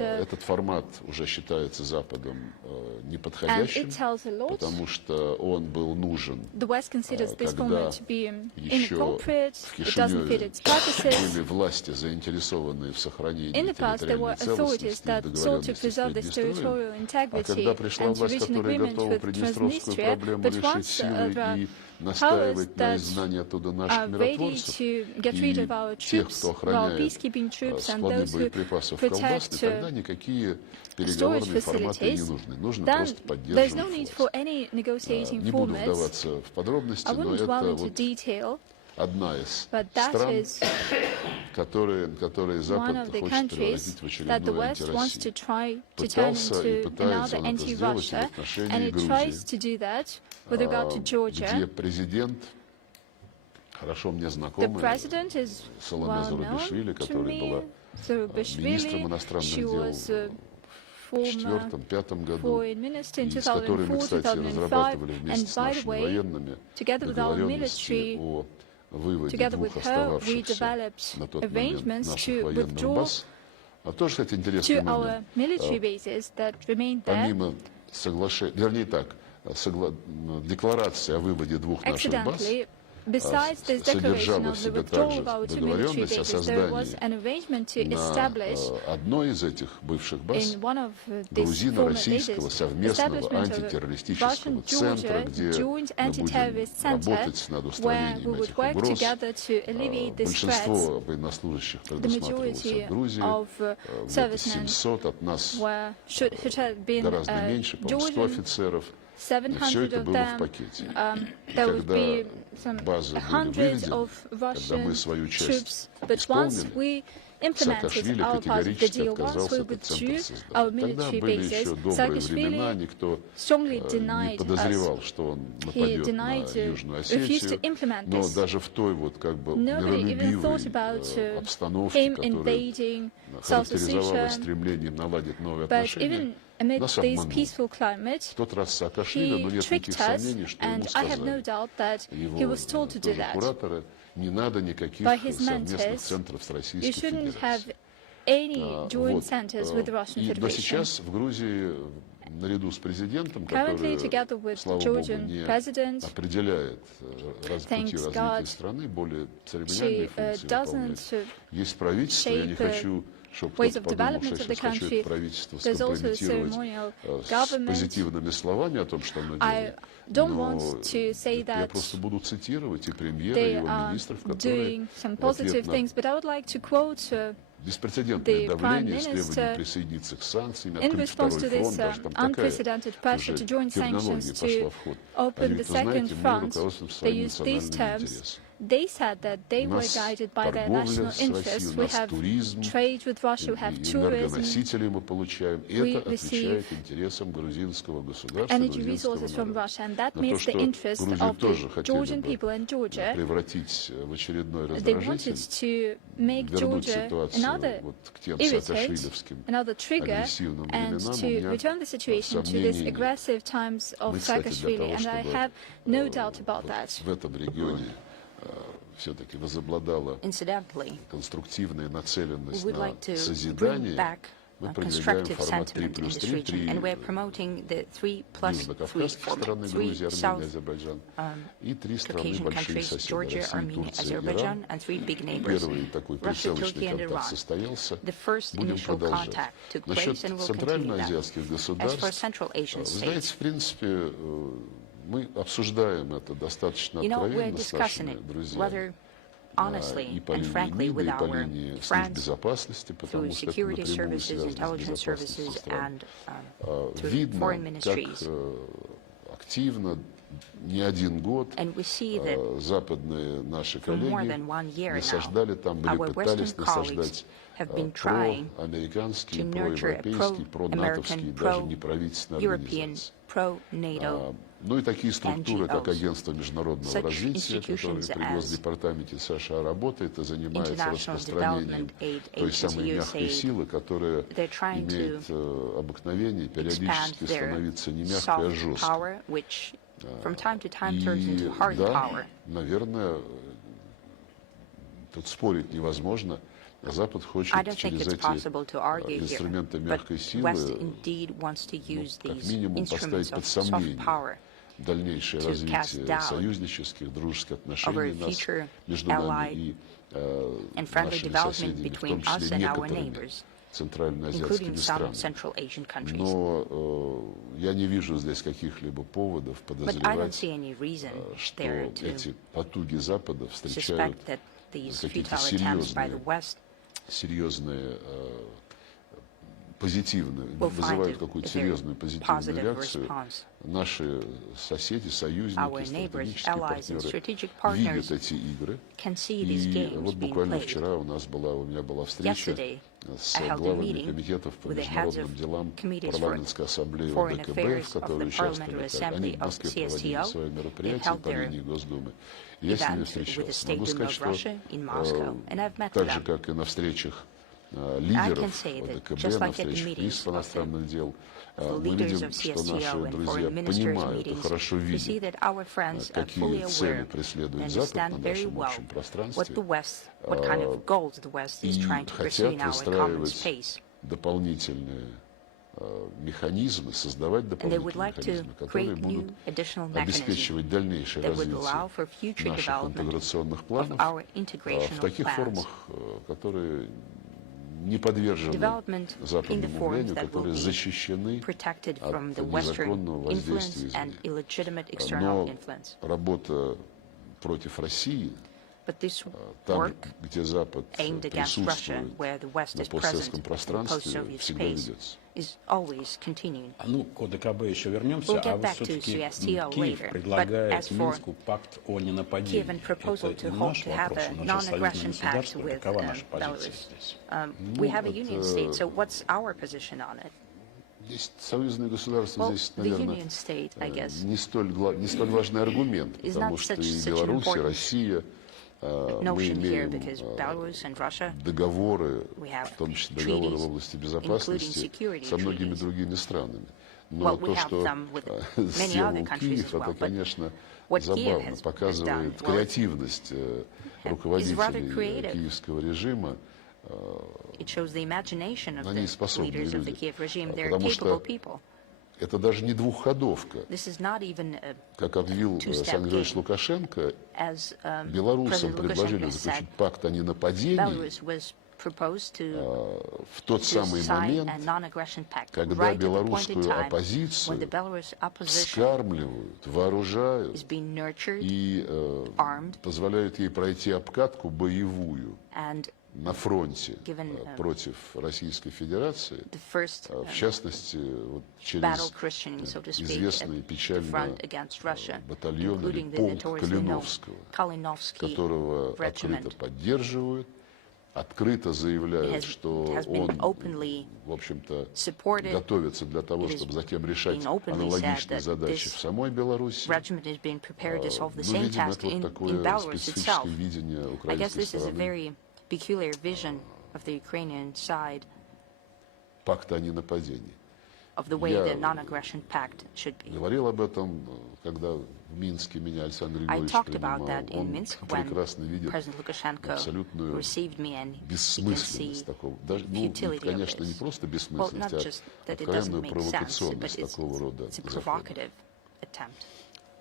Этот формат уже считается Западом неподходящим, потому что он был нужен, когда еще в Кишиневе были власти, заинтересованные в сохранении территориальной целостности и договоренности с Приднестровьем, а когда пришла власть, которая готова приднестровскую проблему решить силой и настаивать на изгнании оттуда наших миротворцев и тех, кто охраняет склады боеприпасов в колбасной, тогда никакие переговорные форматы не нужны. Нужно просто поддерживать фронт. Не буду вдаваться в подробности, но это вот одна из стран, которые Запад хочет превратить в очередную антироссию. Пытался и пытается он это сделать в отношении Грузии, где президент, хорошо мне знакомый, Саломе Зурабишвили, которая была министром иностранных дел в 2004-2005 году, и с которой мы, кстати, разрабатывали вместе с нашими военными договоренности о выводе двух остававшихся на тот момент наших военных баз. А тоже, кстати, интересный момент. Помимо соглашения, вернее так, декларация о выводе двух наших баз содержала в себе также договоренность о создании на одной из этих бывших баз грузино-российского совместного антитеррористического центра, где мы будем работать над устранением этих угроз. Большинство военнослужащих предусматривался в Грузии, где-то 700, от нас гораздо меньше, по-моему, 100 офицеров. Все это было в пакете. Когда базы были выведены, когда мы свою часть исполнили, Саакашвили категорически отказался этот центр создать. Тогда были еще добрые времена, никто не подозревал, что он нападет на Южную Осетию, но даже в той вот как бы миролюбивой обстановке, которая характеризовалась стремлением наладить новые отношения, нас обманул. В тот раз Саакашвили, но нет никаких сомнений, что ему сказали, его тоже кураторы, не надо никаких совместных центров с Российской Федерацией. Но сейчас в Грузии, наряду с президентом, который, слава Богу, не определяет пути развития страны, более церемониальные функции выполняет, есть правительство. Я не хочу, чтобы кто-то подумал, что я сейчас хочу это правительство скомпрометировать с позитивными словами о том, что оно делает. Но я просто буду цитировать и премьера, и его министров, которые в ответ на беспрецедентное давление с требованием присоединиться к санкциям, открыть второй фронт, даже там такая уже терминология пошла в ход. Они говорят, вы знаете, мы руководствуем своим национальным интересом. They said that they were guided by their national interests. We have trade with Russia, we have tourism. We receive energy resources from Russia, and that means the interest of the Georgian people in Georgia. They wanted to make Georgia another irritant, another trigger, and to return the situation to these aggressive times of Saakashvili, and I have no doubt about that. Все-таки возобладала конструктивная нацеленность на созидание. Мы продвигаем формат 3+3, 3 южно-кавказских страны, Грузия, Армения, Азербайджан, и 3 страны большие соседи, Россия, Турция, Иран. Первый такой прицелочный контакт состоялся, будем продолжать. Насчет центральноазиатских государств, вы знаете, в принципе, мы обсуждаем это достаточно откровенно с нашими друзьями. И по линии МИДа, и по линии служб безопасности, потому что это напрямую связано с безопасностью стран. Видно, как активно не один год западные наши коллеги насаждали там, или пытались насаждать проамериканские, проевропейские, пронатовские, даже неправительственные организации. Ну и такие структуры, как Агентство международного развития, которое при Госдепартаменте США работает и занимается распространением той самой мягкой силы, которая имеет обыкновение периодически становиться не мягкой, а жесткой. И да, наверное, тут спорить невозможно. Запад хочет через эти инструменты мягкой силы как минимум поставить под сомнение дальнейшее развитие союзнических, дружеских отношений нас, между нами и нашими соседями, в том числе некоторыми центральноазиатскими странами. Но я не вижу здесь каких-либо поводов подозревать, что эти потуги Запада встречают какие-то серьезные позитивные, вызывают какую-то серьезную позитивную реакцию. Наши соседи, союзники, стратегические партнеры видят эти игры. И вот буквально вчера у меня была встреча с главами комитетов по международным делам парламентской ассамблеи ОДКБ, в которой участвовали. Они в Москве проводили свое мероприятие по линии Госдумы. Я с ними встречался. Могу сказать, что так же, как и на встречах лидеров ОДКБ, на встречах министров иностранных дел, мы видим, что наши друзья понимают и хорошо видят, какие цели преследует Запад на нашем общем пространстве, и хотят выстраивать дополнительные механизмы, создавать дополнительные механизмы, которые будут обеспечивать дальнейшее развитие наших интеграционных планов в таких формах, которые не подвержены западному влиянию, которые защищены от незаконного воздействия извне. Но работа против России, там, где Запад присутствует на постсоветском пространстве, всегда ведется. Ну, к ОДКБ еще вернемся, а вот все-таки Киев предлагает Минску пакт о ненападении. Это не наш вопрос, у нас же союзное государство. Какова наша позиция здесь? Здесь союзные государства, здесь, наверное, не столь важный аргумент, потому что и Беларусь, и Россия, мы имеем договоры, в том числе договоры в области безопасности, со многими другими странами. Но то, что сделал Киев, это, конечно, забавно, показывает креативность руководителей киевского режима. Они способны люди, потому что это даже не двухходовка. Как объявил Александр Григорьевич Лукашенко, белорусам предложили заключить пакт о ненападении в тот самый момент, когда белорусскую оппозицию вскармливают, вооружают и позволяют ей пройти обкатку боевую на фронте против Российской Федерации, в частности, вот через известный печально батальон или полк Калиновского, которого открыто поддерживают, открыто заявляют, что он, в общем-то, готовится для того, чтобы затем решать аналогичные задачи в самой Беларуси. Ну, видимо, это вот такое специфическое видение украинской стороны пакта о ненападении. Я говорил об этом, когда в Минске меня Александр Григорьевич принимал. Он прекрасно видит абсолютную бессмысленность такого. Даже, ну, конечно, не просто бессмысленность, а откровенную провокационность такого рода захода.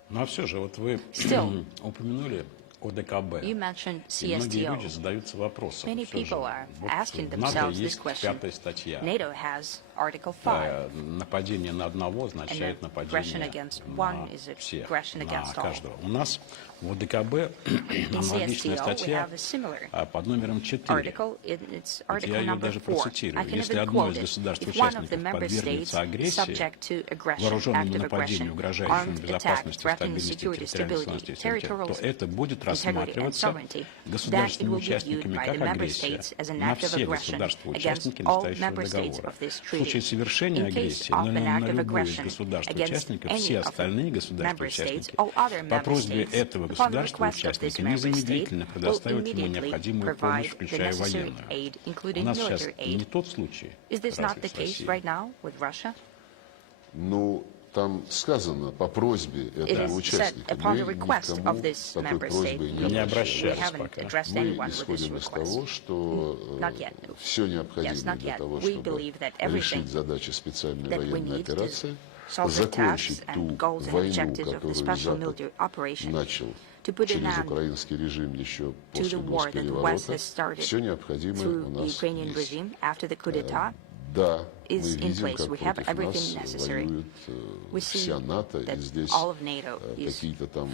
Ну а все же, вот вы упомянули You mentioned CSTO. Many people are asking themselves this question. NATO has Article 5. And aggression against one is aggression against all. In CSTO, we have a similar article. It's article number 4. I can even quote it. If one of the member states is subject to aggression, active aggression, armed attack, threatening security, stability, territorial integrity and sovereignty, then it will be viewed by the member states as an act of aggression against all member states of this treaty. In case of an act of aggression against any of the member states, all other member states, upon request of this member state, will immediately provide the necessary aid, including military aid. Is this not the case right now with Russia? Ну, там сказано по просьбе этого участника. Мы никому такой просьбой не обращались пока. Мы исходим из того, что все необходимое для того, чтобы решить задачи специальной военной операции, закончить ту войну, которую Запад начал через украинский режим еще после госпереворота, все необходимое у нас есть. Да, мы видим, как против нас воюет вся НАТО, и здесь какие-то там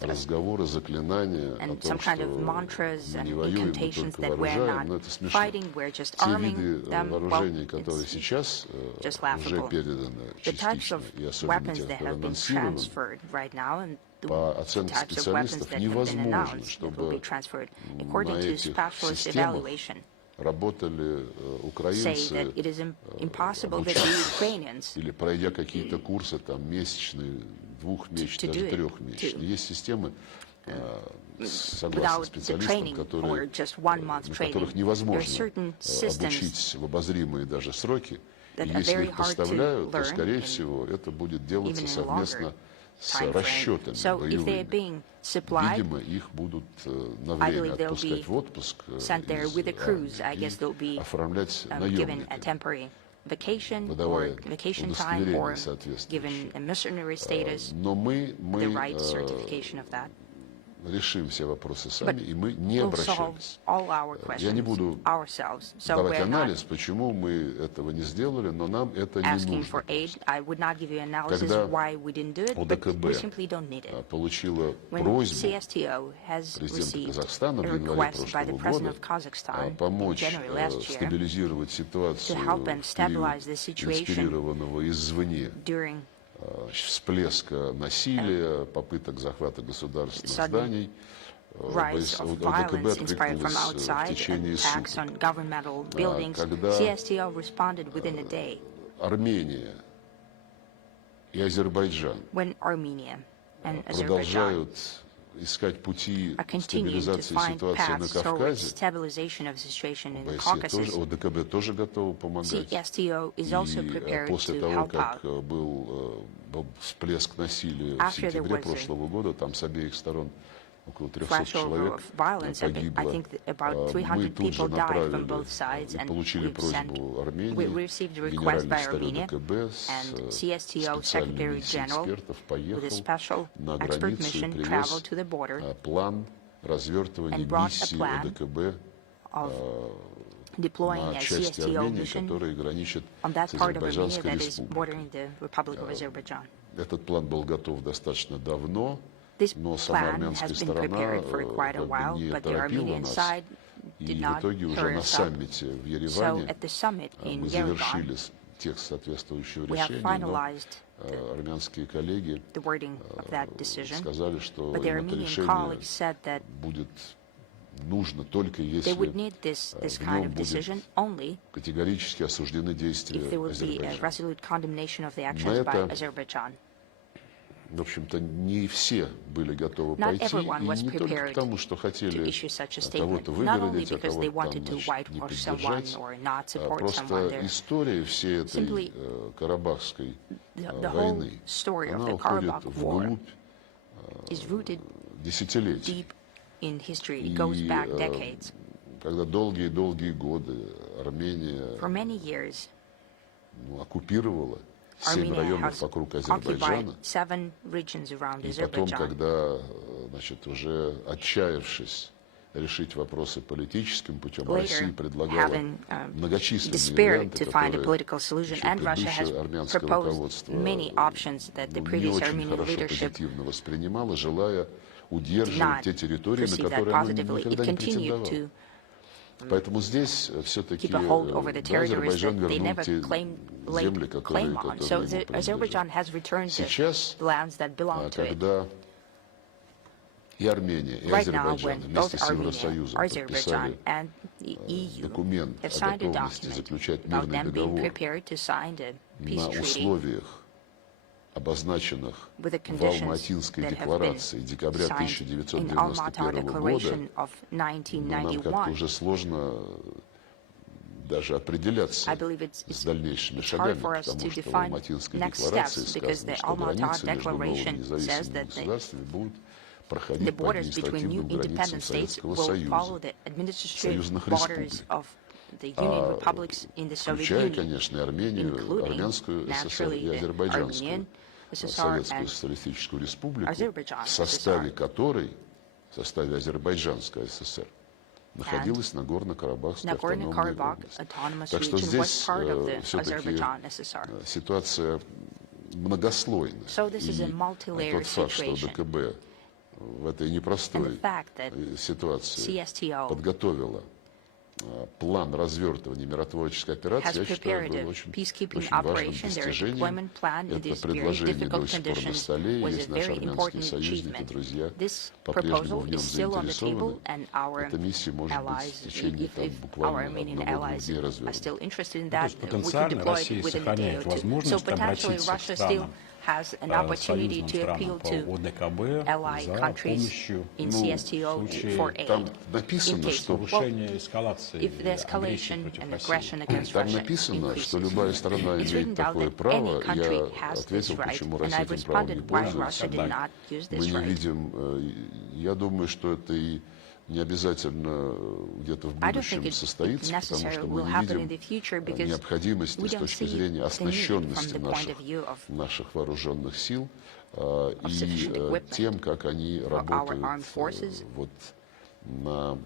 разговоры, заклинания о том, что мы не воюем, мы только вооружаем, но это смешно. Те виды вооружений, которые сейчас уже переданы частично, и особенно тех, которые анонсированы, по оценке специалистов, невозможно, чтобы на этих системах работали украинцы, или пройдя какие-то курсы там месячные, двухмесячные, даже трехмесячные. Есть системы, согласно специалистам, на которых невозможно обучить в обозримые даже сроки. И если их поставляют, то, скорее всего, это будет делаться совместно с расчетами боевыми. Видимо, их будут на время отпускать в отпуск и оформлять наемниками, выдавая удостоверение соответствующее. Но мы решим все вопросы сами, и мы не обращались. Я не буду давать анализ, почему мы этого не сделали, но нам это не нужно. Когда ОДКБ получила просьбу президента Казахстана в январе прошлого года помочь стабилизировать ситуацию в период инспирированного извне всплеска насилия, попыток захвата государственных зданий, ОДКБ откликнулась в течение суток. Когда Армения и Азербайджан продолжают искать пути стабилизации ситуации на Кавказе, ОДКБ тоже готова помогать. И после того, как был всплеск насилия в сентябре прошлого года, там с обеих сторон около 300 человек погибло. Мы тут же направили и получили просьбу Армении. Генеральный секретарь ОДКБ с специальной миссией экспертов поехал на границу и привез план развертывания миссии ОДКБ на части Армении, которая граничит с Азербайджанской республикой. Этот план был готов достаточно давно, но сама армянская сторона не торопила нас, и в итоге уже на саммите в Ереване мы завершили текст соответствующего решения, но армянские коллеги сказали, что это решение будет нужно только если в нем будут категорически осуждены действия Азербайджана. На это, в общем-то, не все были готовы пойти, и не только потому, что хотели кого-то выгородить, а кого-то там, не поддержать, а просто история всей этой Карабахской войны, она уходит вглубь десятилетий. И когда долгие-долгие годы Армения оккупировала 7 районов вокруг Азербайджана, и потом, когда значит, уже отчаявшись решить вопросы политическим путем, Россия предлагала многочисленные варианты, которые предыдущее армянское руководство не очень хорошо позитивно воспринимало, желая удерживать те территории, на которые оно никогда не претендовало. Поэтому здесь все-таки Азербайджан вернул те земли, которые ему принадлежат. Сейчас, когда и Армения, и Азербайджан вместе с Евросоюзом подписали документ о готовности заключать мирный договор на условиях, обозначенных в Алматинской декларации декабря 1991 года, нам как-то уже сложно даже определяться с дальнейшими шагами, потому что в Алматинской декларации сказано, что границы между новыми независимыми государствами будут проходить по административным границам Советского Союза, союзных республик, включая, конечно, и Армению, Армянскую ССР и Азербайджанскую Советскую Социалистическую Республику, в составе которой, в составе Азербайджанской ССР, находилась Нагорно-Карабахская автономная область. Так что здесь все-таки ситуация многослойная. И тот факт, что ДКБ в этой непростой ситуации подготовила план развертывания миротворческой операции, я считаю, был очень важным достижением. Это предложение до сих пор на столе, есть наши армянские союзники, друзья, по-прежнему в нем заинтересованы. Эта миссия может быть в течение буквально одного-двух дней развернута. То есть потенциально Россия сохраняет возможность обратиться к странам, has an opportunity to appeal to allied countries in CSTO for aid in case of if the escalation and aggression against Там Russia написано, что любая страна имеет такое право. Я ответил, почему Россия этим правом не пользуется. Мы не видим, я думаю, что это и не обязательно где-то в будущем состоится, потому что мы не видим необходимости с точки зрения оснащенности наших вооруженных сил и тем, как они работают вот на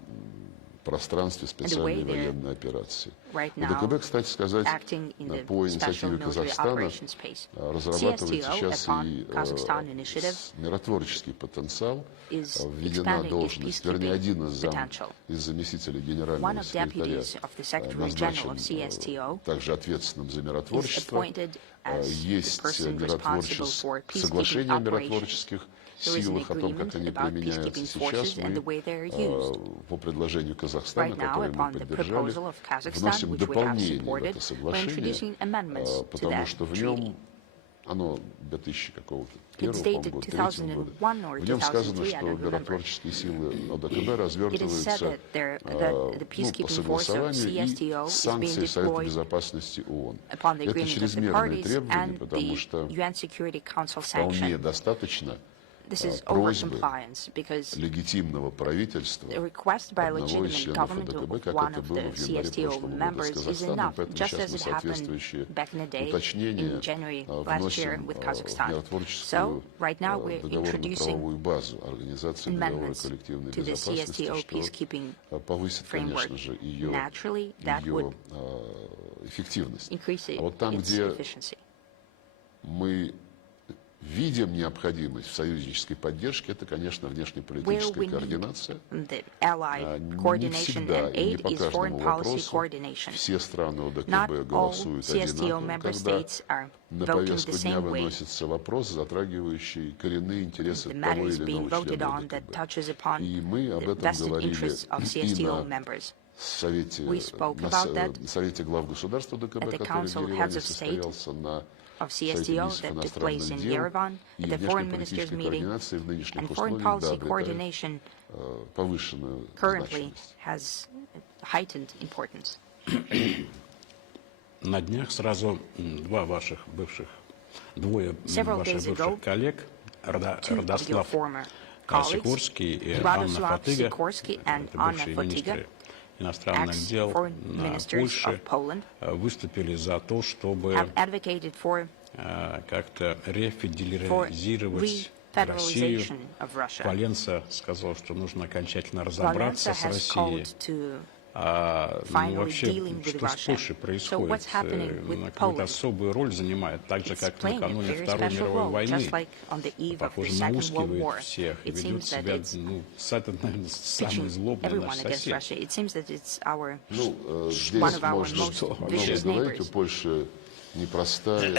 пространстве специальной военной операции. УДКБ, кстати сказать, по инициативе Казахстана разрабатывает сейчас и миротворческий потенциал. Введена должность, вернее, один из заместителей генерального секретаря назначен также ответственным за миротворчество. Есть соглашение о миротворческих силах, о том, как они применяются сейчас. Мы по предложению Казахстана, которое мы поддержали, вносим дополнение в это соглашение, потому что в нем оно 2000 какого-то первого года, в нем сказано, что миротворческие силы ОДКБ развертываются по согласованию и санкции Совета Безопасности ООН. Это чрезмерные требования, потому что вполне достаточно просьбы легитимного правительства одного из членов ОДКБ, как это было в январе прошлого года с Казахстаном. Поэтому сейчас мы соответствующие уточнения вносим в миротворческую договорную правовую базу Организации договора коллективной безопасности, что повысит, конечно же, ее эффективность. А вот там, где мы видим необходимость в союзнической поддержке, это, конечно, внешнеполитическая координация. Не всегда и не по каждому вопросу все страны ОДКБ голосуют одинаково, когда на повестку дня выносится вопрос, затрагивающий коренные интересы того или иного члена ОДКБ. И мы об этом говорили и на Совете глав государств ОДКБ, который в Ереване состоялся на of CSTO that took place in Yerevan at the foreign ministers meeting, and foreign policy coordination currently has heightened importance. На днях сразу двое ваших бывших коллег, Радослав Сикорский и Анна Фатыга, бывшие министры иностранных дел Польши, выступили за то, чтобы как-то рефедерализировать federalization of Russia. Валенса сказал, что нужно окончательно Valencia разобраться с has called Россией. to Ну, finally вообще, dealing with что с Russia. Польшей So происходит? what's happening with Она какую-то Poland? особую роль занимает, так же, It's как playing a накануне very Второй special мировой role, войны. just like on the eve of the Похоже, Second World War. наускивает всех и It ведет seems that себя, it's ну, это, наверное, самый pitching злобный everyone наш against сосед. Russia. It seems that it's our Ну, здесь one of our можно most много vicious говорить. У neighbors. Польши непростая,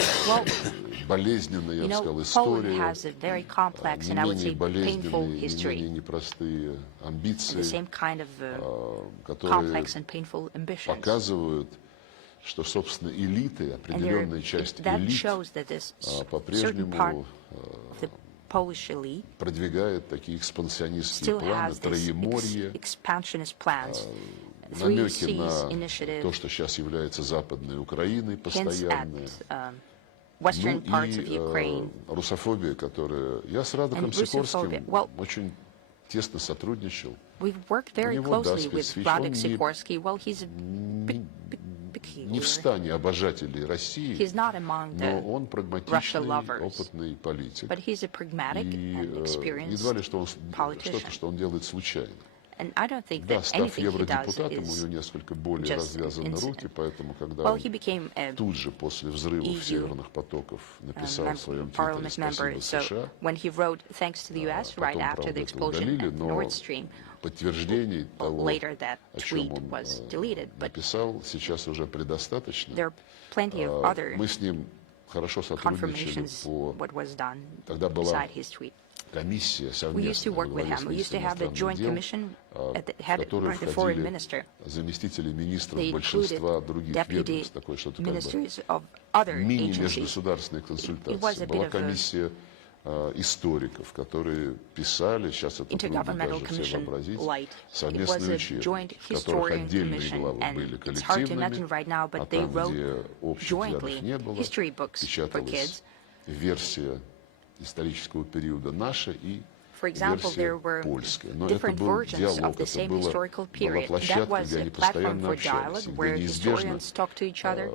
болезненная, я бы сказал, Poland история, has a very complex and I не would менее say painful болезненные, не history, менее непростые and the амбиции, same kind of которые complex and painful ambitions. показывают, что, собственно, элиты, определенная часть That элит shows that this certain part по-прежнему of the Polish elite продвигает такие экспансионистские still планы, has this Троеморье, expansionist plans, намеки 3 на Seas initiative, то, что сейчас является Западной Украиной hints постоянные. at Ну western parts of и Ukraine. русофобия, которая... Я с Радоком And Сикорским Russophobia. Well, очень тесно сотрудничал. We've worked very него, да, closely with специфич. Radek Он Sikorsky. Well, he's a bit Не в peculiar. стане обожателей России, He's not among но the он Russia прагматичный, lovers, опытный политик. but he's a pragmatic И and experienced едва ли что politician. что-то, что он делает случайно. And I don't think Да, that став anything he does евродепутатом, у is него несколько более just развязаны incident. руки, поэтому, когда Well, он he became a тут же после взрывов EU северных потоков написал в своем твиттере parliament member. «Спасибо So США», when he wrote thanks to the U.S. right потом, after the правда, это explosion удалили, at но Nord Stream, подтверждений того, later that о чем tweet он was deleted. But написал, сейчас уже предостаточно. there are plenty of other Мы с ним хорошо сотрудничали confirmations по... what was done Тогда была beside his tweet. комиссия We used to совместная work во with главе him. с We used to министром have the joint иностранных commission дел, в headed которую by the foreign входили minister. заместители министров They included большинства других deputy ведомств, такое что-то как бы ministries of other agencies. мини-межгосударственные was консультации. a bit Была of a комиссия историков, которые писали, сейчас это трудно Intergovernmental даже себе Commission вообразить, light. It was совместный a учебник, joint в которых historian отдельные commission, главы and были it's hard to imagine коллективными, right now, а but they там, wrote где общих jointly взглядов не было, history books for печаталась kids. версия исторического периода наша и For example, there версия were польская. Но это different был versions диалог, of the это same historical была period. That площадка, was где a они platform постоянно for общались, dialogue где where неизбежно historians talk to each other,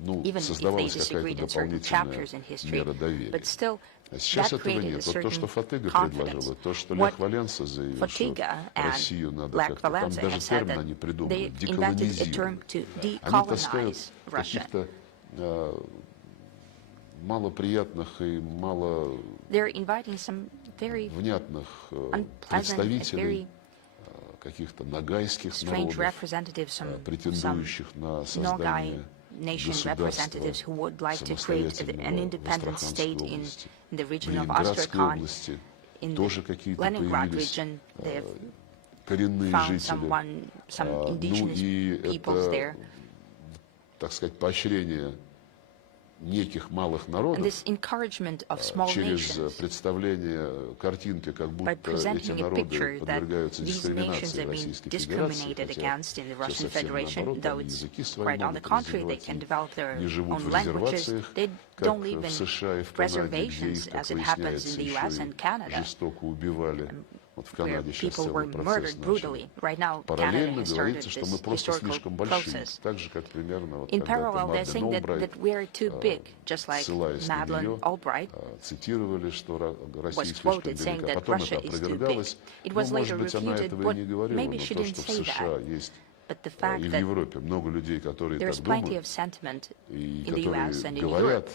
ну, even if they создавалась disagreed какая-то in certain дополнительная chapters in history. мера доверия. But still, А сейчас that этого created a нет. Вот то, что certain Фатыга confidence. предложила, то, что What Лех Валенса заявил, что Fatiga and Россию надо Lech как-то... Там Walesa даже have said термин that они they придумали, invented a term деколонизировать. to Они таскают decolonize Russia. каких-то малоприятных и мало They're inviting some very внятных unpleasant, представителей very каких-то ногайских strange народов, representatives, some претендующих на Nogai создание nation государства representatives who would like to create an самостоятельного в independent state Астраханской in области. the В region of Ленинградской Astrakhan. области In тоже the какие-то Leningrad появились region, they've коренные found жители. some Ну indigenous и peoples это, there. так сказать, поощрение неких малых And народов this encouragement of small через nations, представление картинки, как by будто эти presenting a народы picture that подвергаются these nations дискриминации have been Российской Федерации, discriminated хотя against in the все Russian совсем Federation, наоборот, though они it's языки свои quite on the могут contrary, they развивать, can develop their не живут own в languages. резервациях, They как don't в live in США и в Канаде, где reservations, их, как as it happens in выясняется, the US еще and и Canada, жестоко убивали. Вот в where Канаде сейчас people were целый murdered процесс brutally. начал. Right now, Canada Параллельно has started говорится, что мы this просто historical слишком большие, process. так же, как примерно вот In когда-то parallel, they're Мадeleine saying Олбрайт, that we're too big, just like ссылаясь на Madeleine нее, Albright цитировали, что Россия was слишком quoted saying велика. that Потом Russia это is too big. опровергалось. It Ну, was может later быть, она refuted, этого but и не говорила, maybe но she то, didn't что в say США that. есть But the и fact в that Европе много людей, которые there's так plenty думают, of sentiment и in the US and которые in говорят Europe.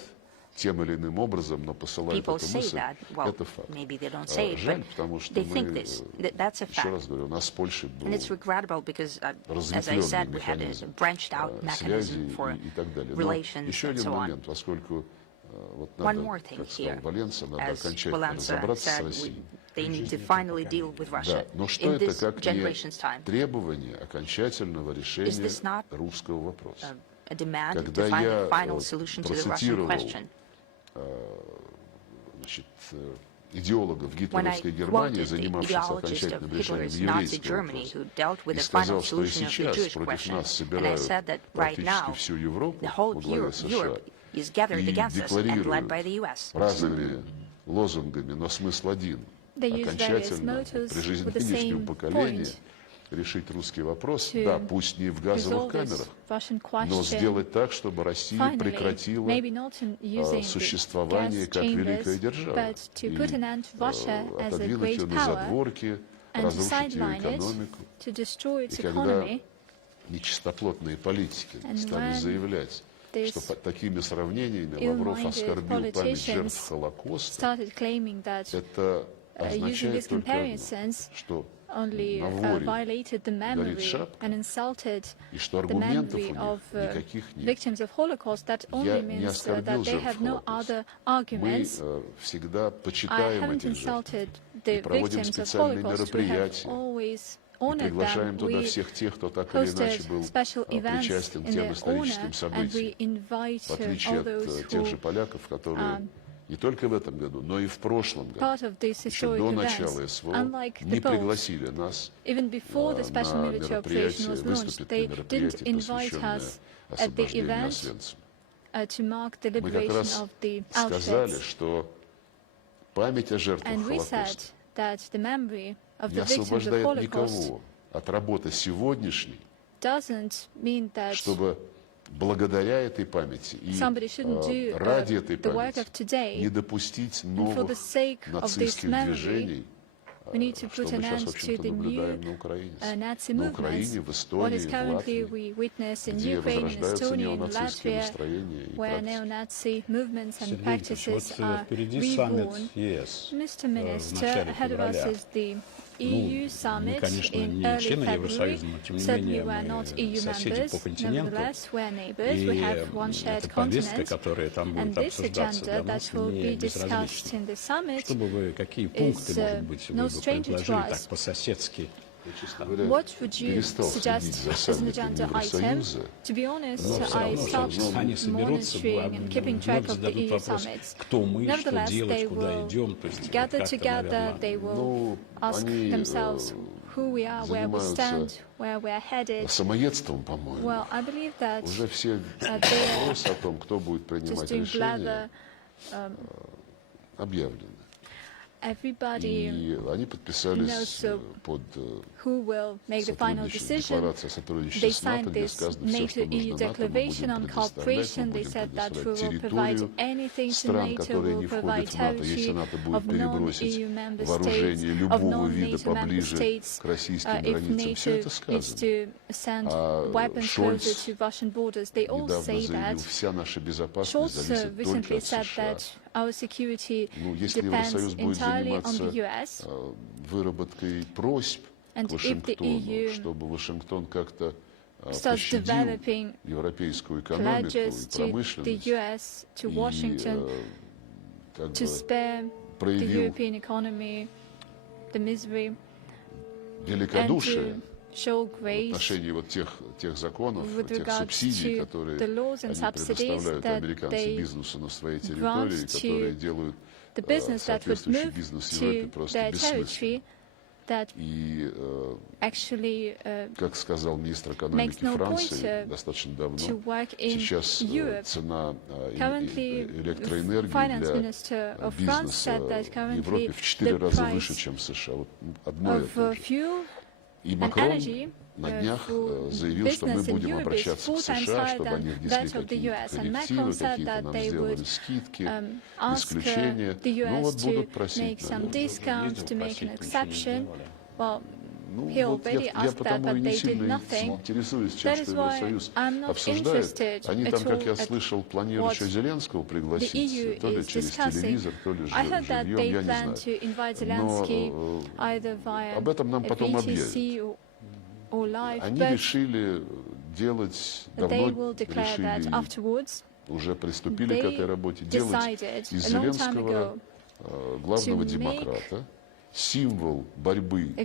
тем или иным образом, но посылают People эту say мысль, that. Well, это факт. maybe they don't say it, Жаль, but потому что they мы, think this. That's a еще раз fact. говорю, у нас с Польшей был And it's regrettable because, as I разветвленный said, we had a механизм branched out связи mechanism for и так далее. Но relations еще and один so on. момент, поскольку вот One надо, more thing как сказал here. Валенса, надо As окончательно Walesa разобраться с said, Россией. they need to finally deal with Да, Russia но что in это this как не generation's time. требование окончательного решения this not русского вопроса? A demand Когда to find я a final solution to the Russian процитировал question. Значит, идеологов When I гитлеровской Германии, quoted the занимавшихся ideologist окончательным of решением Hitler's Nazi еврейского Germany вопроса, who dealt with и the final сказал, что и solution of the сейчас Jewish против question, нас and I собирают said that right практически now всю Европу the whole во главе США Europe is gathered и against us and led by the декларируют US. разными лозунгами, но смысл один. They use various Окончательно mottos при жизни with the нынешнего same поколения point. решить русский вопрос, да, пусть не в газовых камерах, но сделать так, чтобы Россия прекратила существование как великая держава и отодвинуть ее на задворки, разрушить ее экономику. И когда нечистоплотные политики стали заявлять, что такими сравнениями Лавров оскорбил память жертв Холокоста, это означает только одно, что на воре горит шапка, и что аргументов у них никаких нет. Я не оскорбил жертв Холокоста. Мы всегда почитаем этих жертв и проводим специальные мероприятия. И приглашаем туда всех тех, кто так или иначе был причастен к тем историческим событиям, в отличие от тех же поляков, которые не только в этом году, но и в прошлом году, еще до начала СВО, не пригласили нас на мероприятие, выступить на мероприятие, посвященное освобождению Освенцима. Мы как раз сказали, что память о жертвах Холокоста не освобождает никого от работы сегодняшней, чтобы благодаря этой памяти и ради этой памяти не допустить новых нацистских движений, что мы сейчас, в общем-то, наблюдаем на Украине. На Украине, в Эстонии, в Латвии, где возрождаются неонацистские настроения и практики. Вот впереди саммит ЕС в начале февраля. Мы, конечно, не члены Евросоюза, но тем не менее мы соседи по континенту. И эта повестка, которая там будет обсуждаться, для нас не безразлична. Чтобы вы, какие пункты, может быть, вы бы предложили так по-соседски? What would you suggest as an agenda item? To be honest, I stopped monitoring and keeping track of the EU summits. Nevertheless, they will gather together, they will ask themselves who we are, where we stand, where we are headed. Well, I believe that уже все вопросы о том, кто будет принимать решения, объявлены. И они подписались под декларацией о сотрудничестве с НАТО, где сказано все, что нужно НАТО, мы будем предоставлять территорию стран, которые не входят в НАТО, если НАТО будет перебросить вооружение любого вида поближе к российским границам. Все это сказано. А Шольц недавно заявил, вся наша безопасность зависит только от США. Если Евросоюз будет заниматься выработкой просьб к Вашингтону, чтобы Вашингтон как-то пощадил европейскую экономику и промышленность, и проявил великодушие в отношении вот тех законов, тех субсидий, которые они предоставляют американцы бизнесу на своей территории, которые делают соответствующий бизнес в Европе просто бессмысленным. И, как сказал министр экономики Франции достаточно давно, сейчас цена электроэнергии для бизнеса в Европе в 4 раза выше, чем в США. Вот одно это. И Макрон на днях заявил, что мы будем обращаться к США, чтобы они внесли какие-то коррективы, какие-то нам сделали скидки, исключения. Ну вот будут просить, Ну, вот я потому и не сильно интересуюсь, чем что Евросоюз обсуждает. Они там, как я слышал, планируют еще Зеленского пригласить, то ли через телевизор, то ли живьем, я не знаю. Но об этом нам потом объявят. Они решили делать, давно решили, уже приступили к этой работе, делать из Зеленского главного демократа, символ борьбы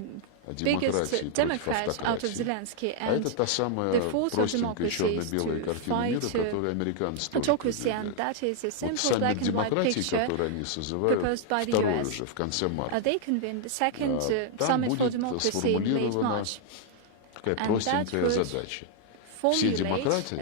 демократии против автократии. А это та самая простенькая черно-белая картина мира, которую американцы строят. Вот саммит демократии, который они созывают, второй уже в конце марта, там будет сформулирована такая простенькая задача. все демократы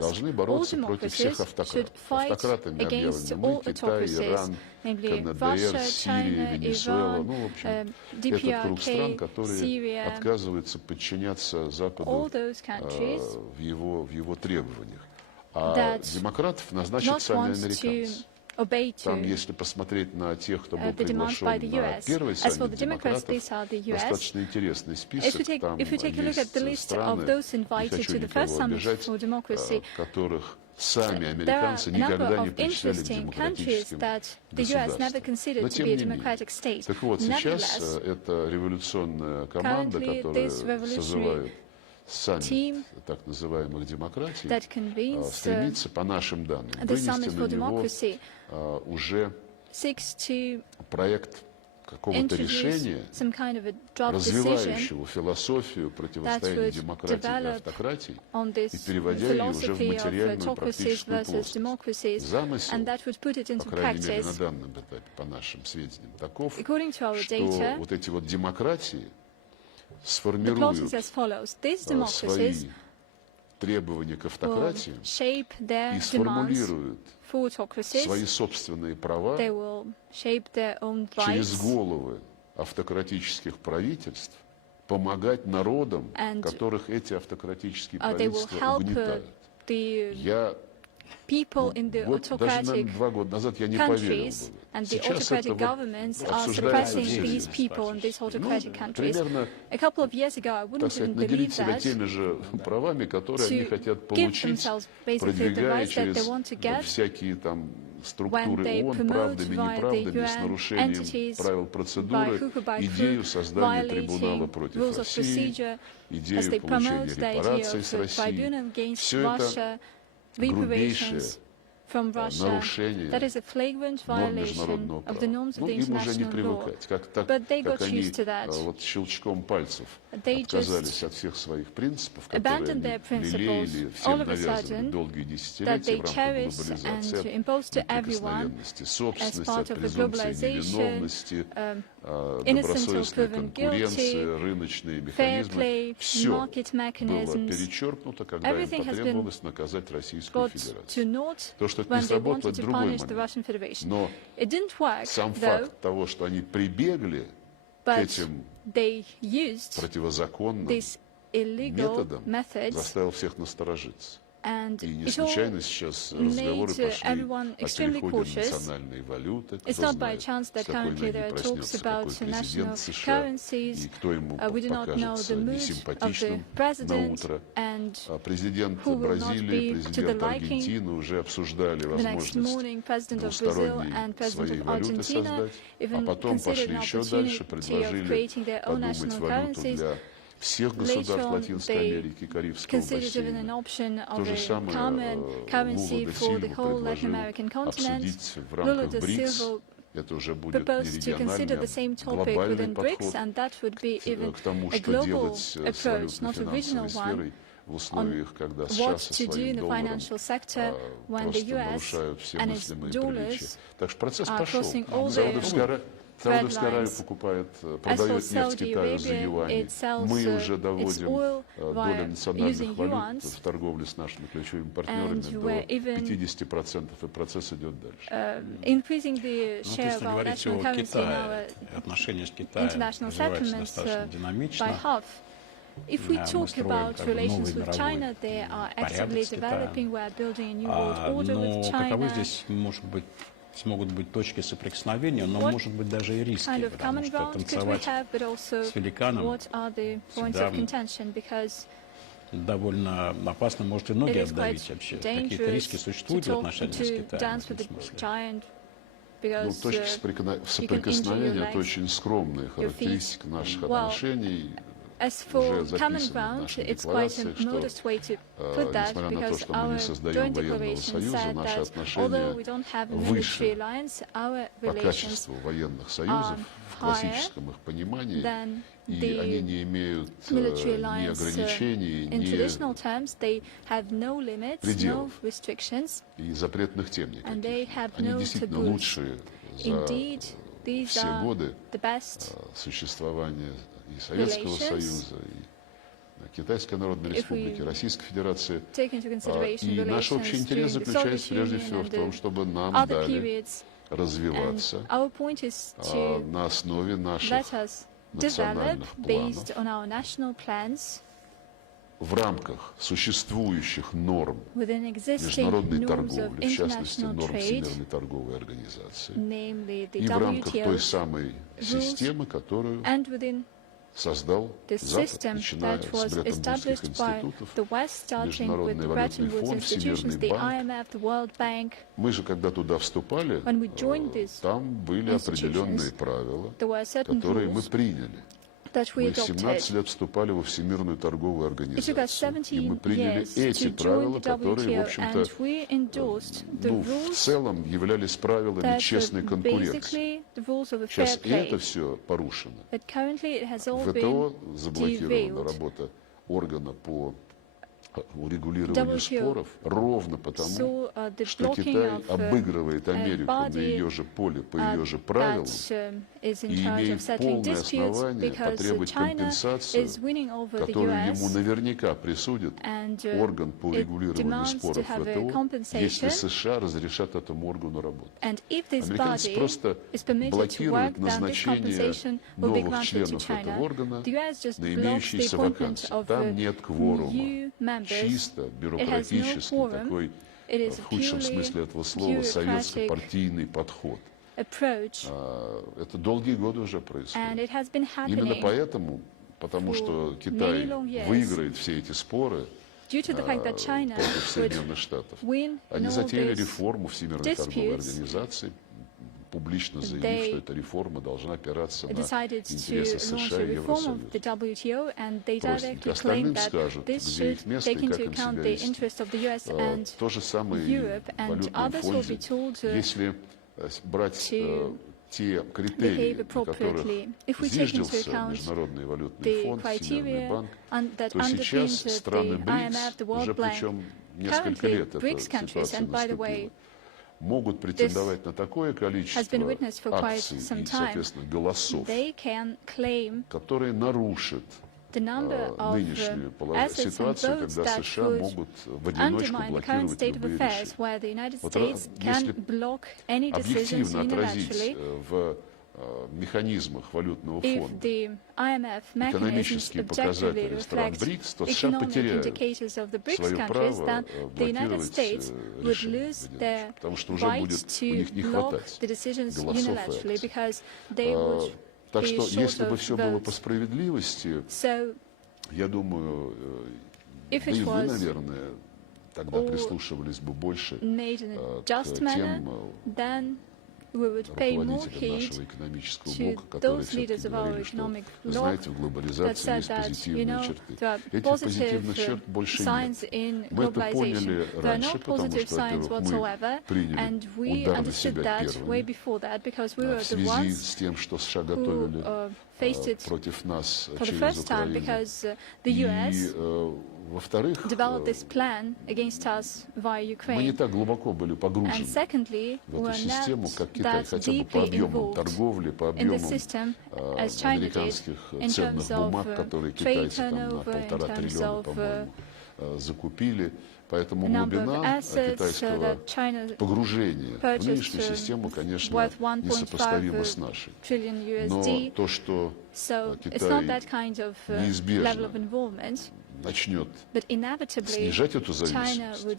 должны бороться против всех автократов. Автократами объявлены мы, Китай, Иран, КНДР, Сирия, Венесуэла. Ну, в общем, это круг стран, которые отказываются подчиняться Западу в его требованиях. А демократов назначат сами американцы. Там, если посмотреть на тех, кто был приглашен на первый саммит демократов, достаточно интересный список. Там есть страны, не хочу никого обижать, которых сами американцы никогда не причисляли к демократическим государствам. Но тем не менее. Так вот, сейчас эта революционная команда, которая созывает саммит так называемых демократий, стремится, по нашим данным, вынести на него уже проект какого-то решения, развивающего философию противостояния демократии и автократии и переводя ее уже в материальную практическую плоскость. Замысел, по крайней мере, на данном этапе, по нашим сведениям, таков, что вот эти вот демократии сформируют свои требования к автократии и сформулируют свои собственные права через головы автократических правительств помогать народам, которых эти автократические правительства угнетают. Я даже 2 года назад я не поверил бы. Сейчас это обсуждается примерно, так сказать, наделить себя теми же правами, которые они хотят получить, продвигая через всякие там структуры ООН, правдами, неправдами, с нарушением правил процедуры, идею создания трибунала против России, идею получения репараций с Россией. Все это грубейшее нарушение норм международного права. Ну, им уже не привыкать. Как они вот щелчком пальцев отказались от всех своих принципов, которые они лелеяли, всем навязывали долгие десятилетия в рамках глобализации, от неприкосновенности собственности, от презумпции невиновности, добросовестной конкуренции, рыночные механизмы. Все было перечеркнуто, когда им потребовалось наказать Российскую Федерацию. То, что это не сработало, это другой момент. Но сам факт того, что они прибегли к этим противозаконным методам, заставил всех насторожиться. И не случайно сейчас разговоры пошли о переходе национальной валюты. Кто знает, с какой ноги проснется какой президент США и кто ему покажется несимпатичным на утро. Президент Бразилии, президент Аргентины уже обсуждали возможность двусторонней своей валюты создать, а потом пошли еще дальше, предложили подумать валюту для всех государств Латинской Америки, Карибского бассейна. То же самое Лула да Сильва предложил обсудить в рамках БРИКС. Это уже будет не региональный, а глобальный подход к тому, что делать с валютно-финансовой сферой в условиях, когда США со своим долларом просто нарушают все мыслимые приличия. Так что процесс пошел. Саудовская Аравия продает нефть Китаю за юани. Мы уже доводим долю национальных валют в торговле с нашими ключевыми партнерами до 50%, и процесс идет дальше. Если говорить о Китае, отношения с Китаем развиваются достаточно динамично. If we talk about relations with China, they are actively developing. We are building a new world order with China. Каковы здесь, может быть, смогут быть точки соприкосновения, но, может быть, даже и риски, потому что танцевать с великаном всегда довольно опасно, может и ноги отдавить вообще. Какие-то риски существуют в отношениях с Китаем в этом смысле? Ну, точки соприкосновения – это очень скромная характеристика наших отношений. As for common ground, it's quite a modest way to put that, because our joint declaration said that although we don't have a military alliance, our relations are higher than the military alliance. In traditional terms, they have no limits, no restrictions, and they have no taboos. Indeed, these are the best и Советского Союза, Китайской Народной Республики, Российской Федерации. И наш общий интерес заключается прежде всего в том, чтобы нам дали развиваться на основе наших национальных планов в рамках существующих норм международной торговли, в частности, норм Всемирной торговой организации, и в рамках той самой системы, которую создал Запад, начиная с Бреттон-Вудских институтов, Международный валютный фонд, Всемирный банк. Мы же, когда туда вступали, там были определенные правила, которые мы приняли. Мы в 17 лет вступали во Всемирную торговую организацию, и мы приняли эти правила, которые, в общем-то, в целом являлись правилами честной конкуренции. Сейчас и это все порушено. В ВТО заблокирована работа органа по урегулированию споров ровно потому, что Китай обыгрывает Америку на ее же поле, по ее же правилам, и имеет полное основание потребовать компенсацию, которую ему наверняка присудит орган по урегулированию споров ВТО, если США разрешат этому органу работать. Американцы просто блокируют назначение новых членов этого органа на имеющиеся вакансии. Там нет кворума. Чисто бюрократический такой, в худшем смысле этого слова, советско-партийный подход. Это долгие годы уже происходит. Именно поэтому, потому что Китай выиграет все эти споры против Соединенных Штатов, они затеяли реформу Всемирной торговой организации, публично заявив, что эта реформа должна опираться на интересы США и Евросоюза. Простенько. Остальным скажут, где их место и как им себя вести. То же самое и в валютном фонде. Если брать те критерии, на которых зиждился Международный валютный фонд, Всемирный банк, то сейчас страны БРИКС, уже причем несколько лет эта ситуация наступила, могут претендовать на такое количество акций и, соответственно, голосов, которые нарушат нынешнюю ситуацию, когда США могут в одиночку блокировать любые решения. Вот если объективно отразить в механизмах валютного фонда экономические показатели стран БРИКС, то США потеряют свое право блокировать решения, потому что уже будет у них не хватать голосов и акций. Так что, если бы все было по справедливости, я думаю, и вы, наверное, тогда прислушивались бы больше к тем руководителям нашего экономического блока, которые все-таки говорили, что, вы знаете, в глобализации есть позитивные черты. Этих позитивных черт больше нет. Мы это поняли раньше, потому что, во-первых, мы приняли удар на себя первыми в связи с тем, что США готовили против нас через Украину. И, во-вторых, мы не так глубоко были погружены в эту систему, как Китай, хотя бы по объемам торговли, по объемам американских ценных бумаг, которые китайцы там на 1,5 триллиона, по-моему, закупили. Поэтому глубина китайского погружения в нынешнюю систему, конечно, несопоставима с нашей. Но то, что Китай неизбежно начнет снижать эту зависимость,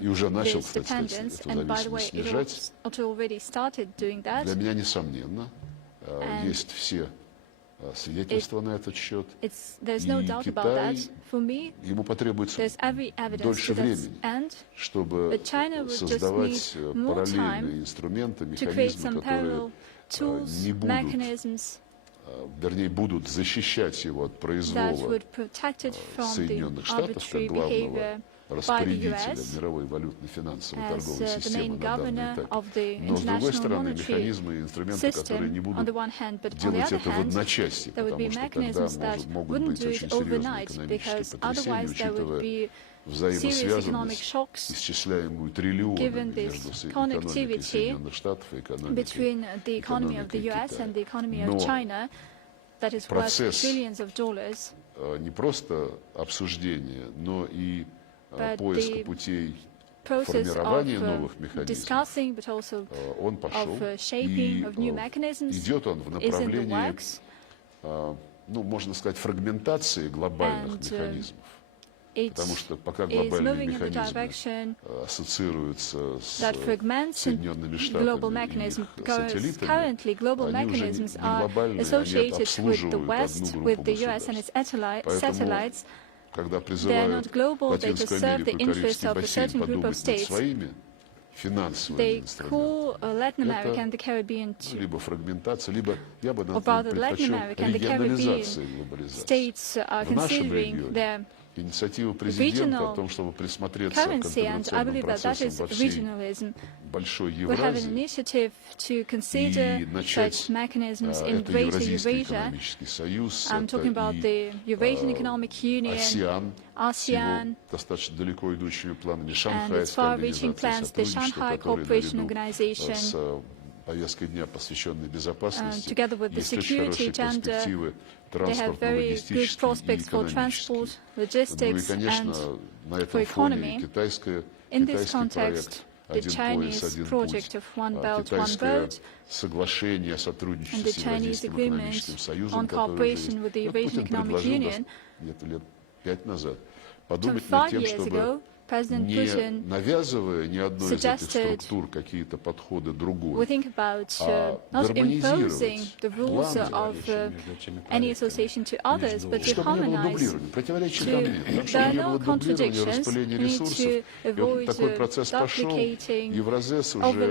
и уже начал, кстати сказать, эту зависимость снижать, для меня несомненно. Есть все свидетельства на этот счет. И Китай, ему потребуется дольше времени, чтобы создавать параллельные инструменты, механизмы, которые не будут, вернее, будут защищать его от произвола Соединенных Штатов как главного распорядителя мировой валютной финансовой торговой системы на данный этап. Но, с другой стороны, механизмы и инструменты, которые не будут делать это в одночасье, потому что тогда могут быть очень серьезные экономические потрясения, учитывая взаимосвязанность, исчисляемую триллионами между экономикой Соединенных Штатов и экономикой Китая. Но процесс не просто обсуждения, но и поиска путей формирования новых механизмов, он пошел, и идет он в направлении, ну, можно сказать, фрагментации глобальных механизмов. Потому что пока глобальные механизмы ассоциируются с Соединенными Штатами и их сателлитами, они уже не глобальные, они обслуживают одну группу государств. Поэтому, когда призывают Латинскую Америку и Карибский бассейн подумать над своими финансовыми инструментами, это либо фрагментация, либо, я бы предпочел, регионализация и глобализация. В нашем регионе инициатива президента о том, чтобы присмотреться к интеграционным процессам во всей большой Евразии и начать это Евразийский экономический союз, это и АСЕАН с его достаточно далеко идущими планами, Шанхайская организация сотрудничества, которая наряду с повесткой дня, посвященной безопасности, есть очень хорошие перспективы транспортно-логистические и экономические. Ну и, конечно, на этом фоне китайский проект «Один пояс, один путь», китайское соглашение о сотрудничестве с Евразийским экономическим союзом, которое уже есть. Путин предложил где-то лет 5 назад подумать над тем, чтобы, не навязывая ни одной из этих структур какие-то подходы другой, а гармонизировать планы, чтобы не было дублирования, противоречий там нет. Там, чтобы не было дублирования, распыления ресурсов. И вот такой процесс пошел, Евразес уже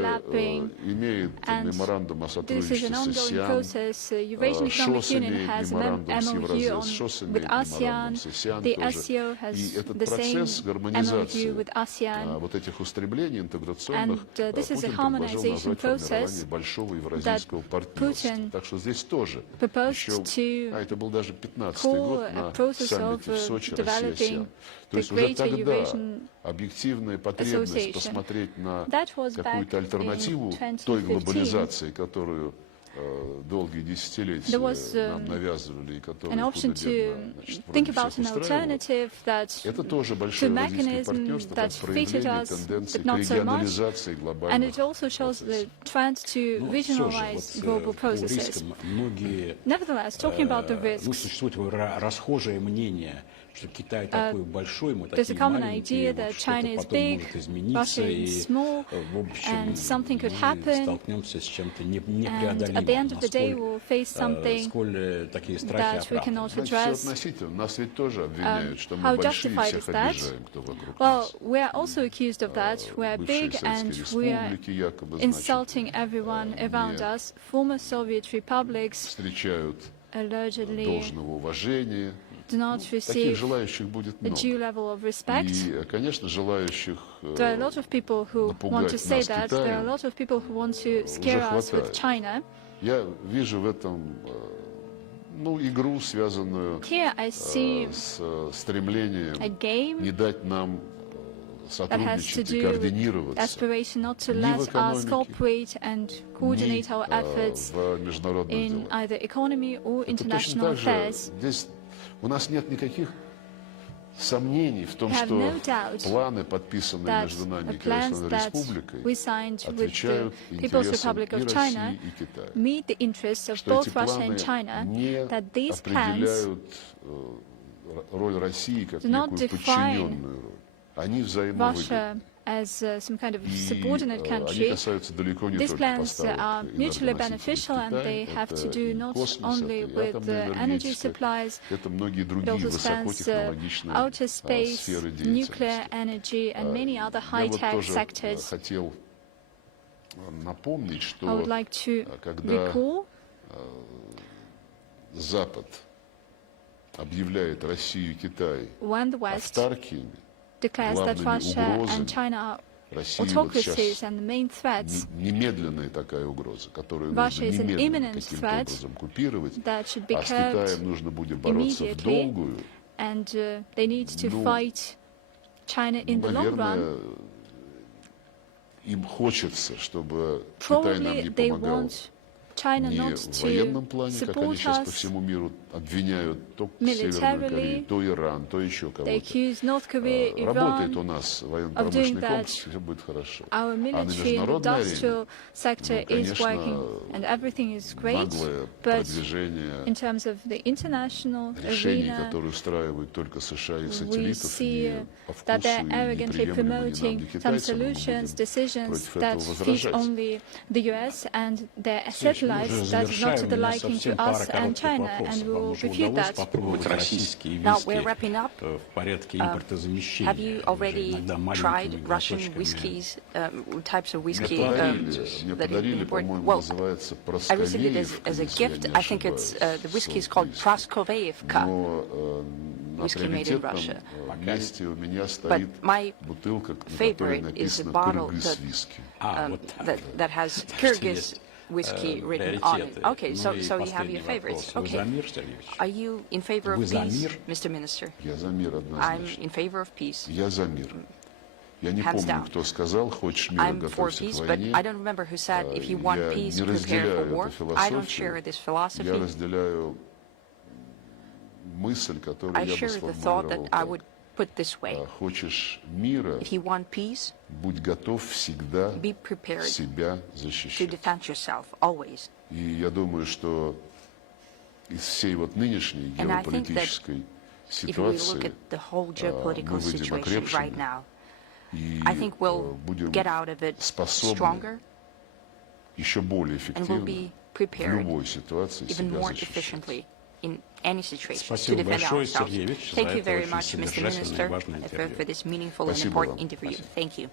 имеет меморандум о сотрудничестве с АСЕАН, ШОС имеет меморандум с Евразес, ШОС имеет меморандум с АСЕАН тоже. И этот процесс гармонизации вот этих устремлений интеграционных Путин предложил назвать формирование большого евразийского партнерства. Так что здесь тоже еще, это был даже 15-й год на саммите в Сочи Россия-АСЕАН. То есть уже тогда объективная потребность посмотреть на какую-то альтернативу той глобализации, которую долгие десятилетия нам навязывали, и которые это тоже большое евразийское партнерство, как проявление тенденции к регионализации глобальных процессов. Многие, существует расхожее мнение, что Китай такой большой, мы такие маленькие, что-то потом может измениться, и, в общем, мы столкнемся с чем-то непреодолимым, сколь такие страхи оправданы. Значит, все относительно. Нас ведь тоже обвиняют, что мы большие, всех обижаем, кто вокруг нас. Бывшие советские республики якобы, значит, встречают должного уважения. Таких желающих будет много. И, конечно, желающих напугать нас Китаем уже хватает. Я вижу в этом игру, связанную с стремлением не дать нам сотрудничать и координироваться ни в экономике, ни в международных делах. Это точно так же. Здесь у нас нет никаких сомнений в том, что планы, подписанные между нами и Китайской Республикой, отвечают интересам и России, и Китая. Что эти планы не определяют роль России как некую подчиненную роль. Они взаимовыгодны. Они касаются далеко не только поставок энергоносителей в Китай, это космос, это атомная энергетика, это многие другие высокотехнологичные сферы деятельности. Я вот тоже хотел напомнить, что когда Запад объявляет Россию и Китай автаркиями, главными угрозами России вот сейчас немедленная такая угроза, которую нужно немедленно каким-то образом купировать, а с Китаем нужно будет бороться в долгую. Наверное, им хочется, чтобы Китай нам не помогал China не not в военном to плане, как они support сейчас по us всему миру обвиняют то Северную Корею, то Иран, то еще they кого-то. accuse North Korea, Работает Iran у нас of военно-промышленный doing that. комплекс, все будет хорошо. Our А на military and международной арене, industrial sector is working конечно, and everything is great, наглое but продвижение in terms of the international решений, arena, которые устраивают только США и их we сателлитов, see не по вкусу that they're и arrogantly неприемлемы ни нам, ни promoting some китайцам, мы solutions, будем decisions против that этого fit возражать. only the US and their Слушай, мы satellites уже that is not to завершаем. the У меня liking to совсем пара us and коротких China, вопросов. and we Вам will уже refute удалось that. попробовать российские Now виски we're wrapping up. в порядке импортозамещения? Have you already Иногда tried маленькими Russian глоточками. whiskies, types of whiskey Мне that подарили, import? по-моему, Well, называется I received it Просковеевка, as a если я gift. не I think it's ошибаюсь, the whiskey is сорт called виски. Praskoveevka. Но на Whiskey made in приоритетном Russia. месте у меня стоит my бутылка, на которой favorite is a написано bottle «Кыргыз виски». Вот так. that has Kyrgyz whiskey written on it. Приоритеты. Okay, Ну и so you have your последний favorites. вопрос. Вы за Okay. мир, Сергеевич? Are you in favor of Вы за peace, мир? Mr. Minister? Я за мир I'm однозначно. in favor of peace. Я за мир. Я не Hands помню, down. кто сказал, хочешь мира, I'm for готовься к peace, but войне. I don't remember who said if you want Я peace, не prepare for разделяю war. эту I don't share философию. this Я philosophy. разделяю мысль, которую I я бы share the thought that сформулировал I так. would put this way. Хочешь мира, If you want peace, будь готов всегда be prepared себя to защищать. defend yourself always. И я думаю, что из всей вот нынешней And I think that геополитической if we look ситуации at the whole мы geopolitical выйдем situation окрепшими right now, и I think we'll будем get out of it способны stronger еще более and we'll эффективно be в prepared любой ситуации even себя more защищать. efficiently in any situation to Спасибо defend большое, ourselves. Сергеевич, Thank за you это very очень much, Mr. содержательное и Minister, важное интервью. for this meaningful and Спасибо important вам. interview. Спасибо. Thank you.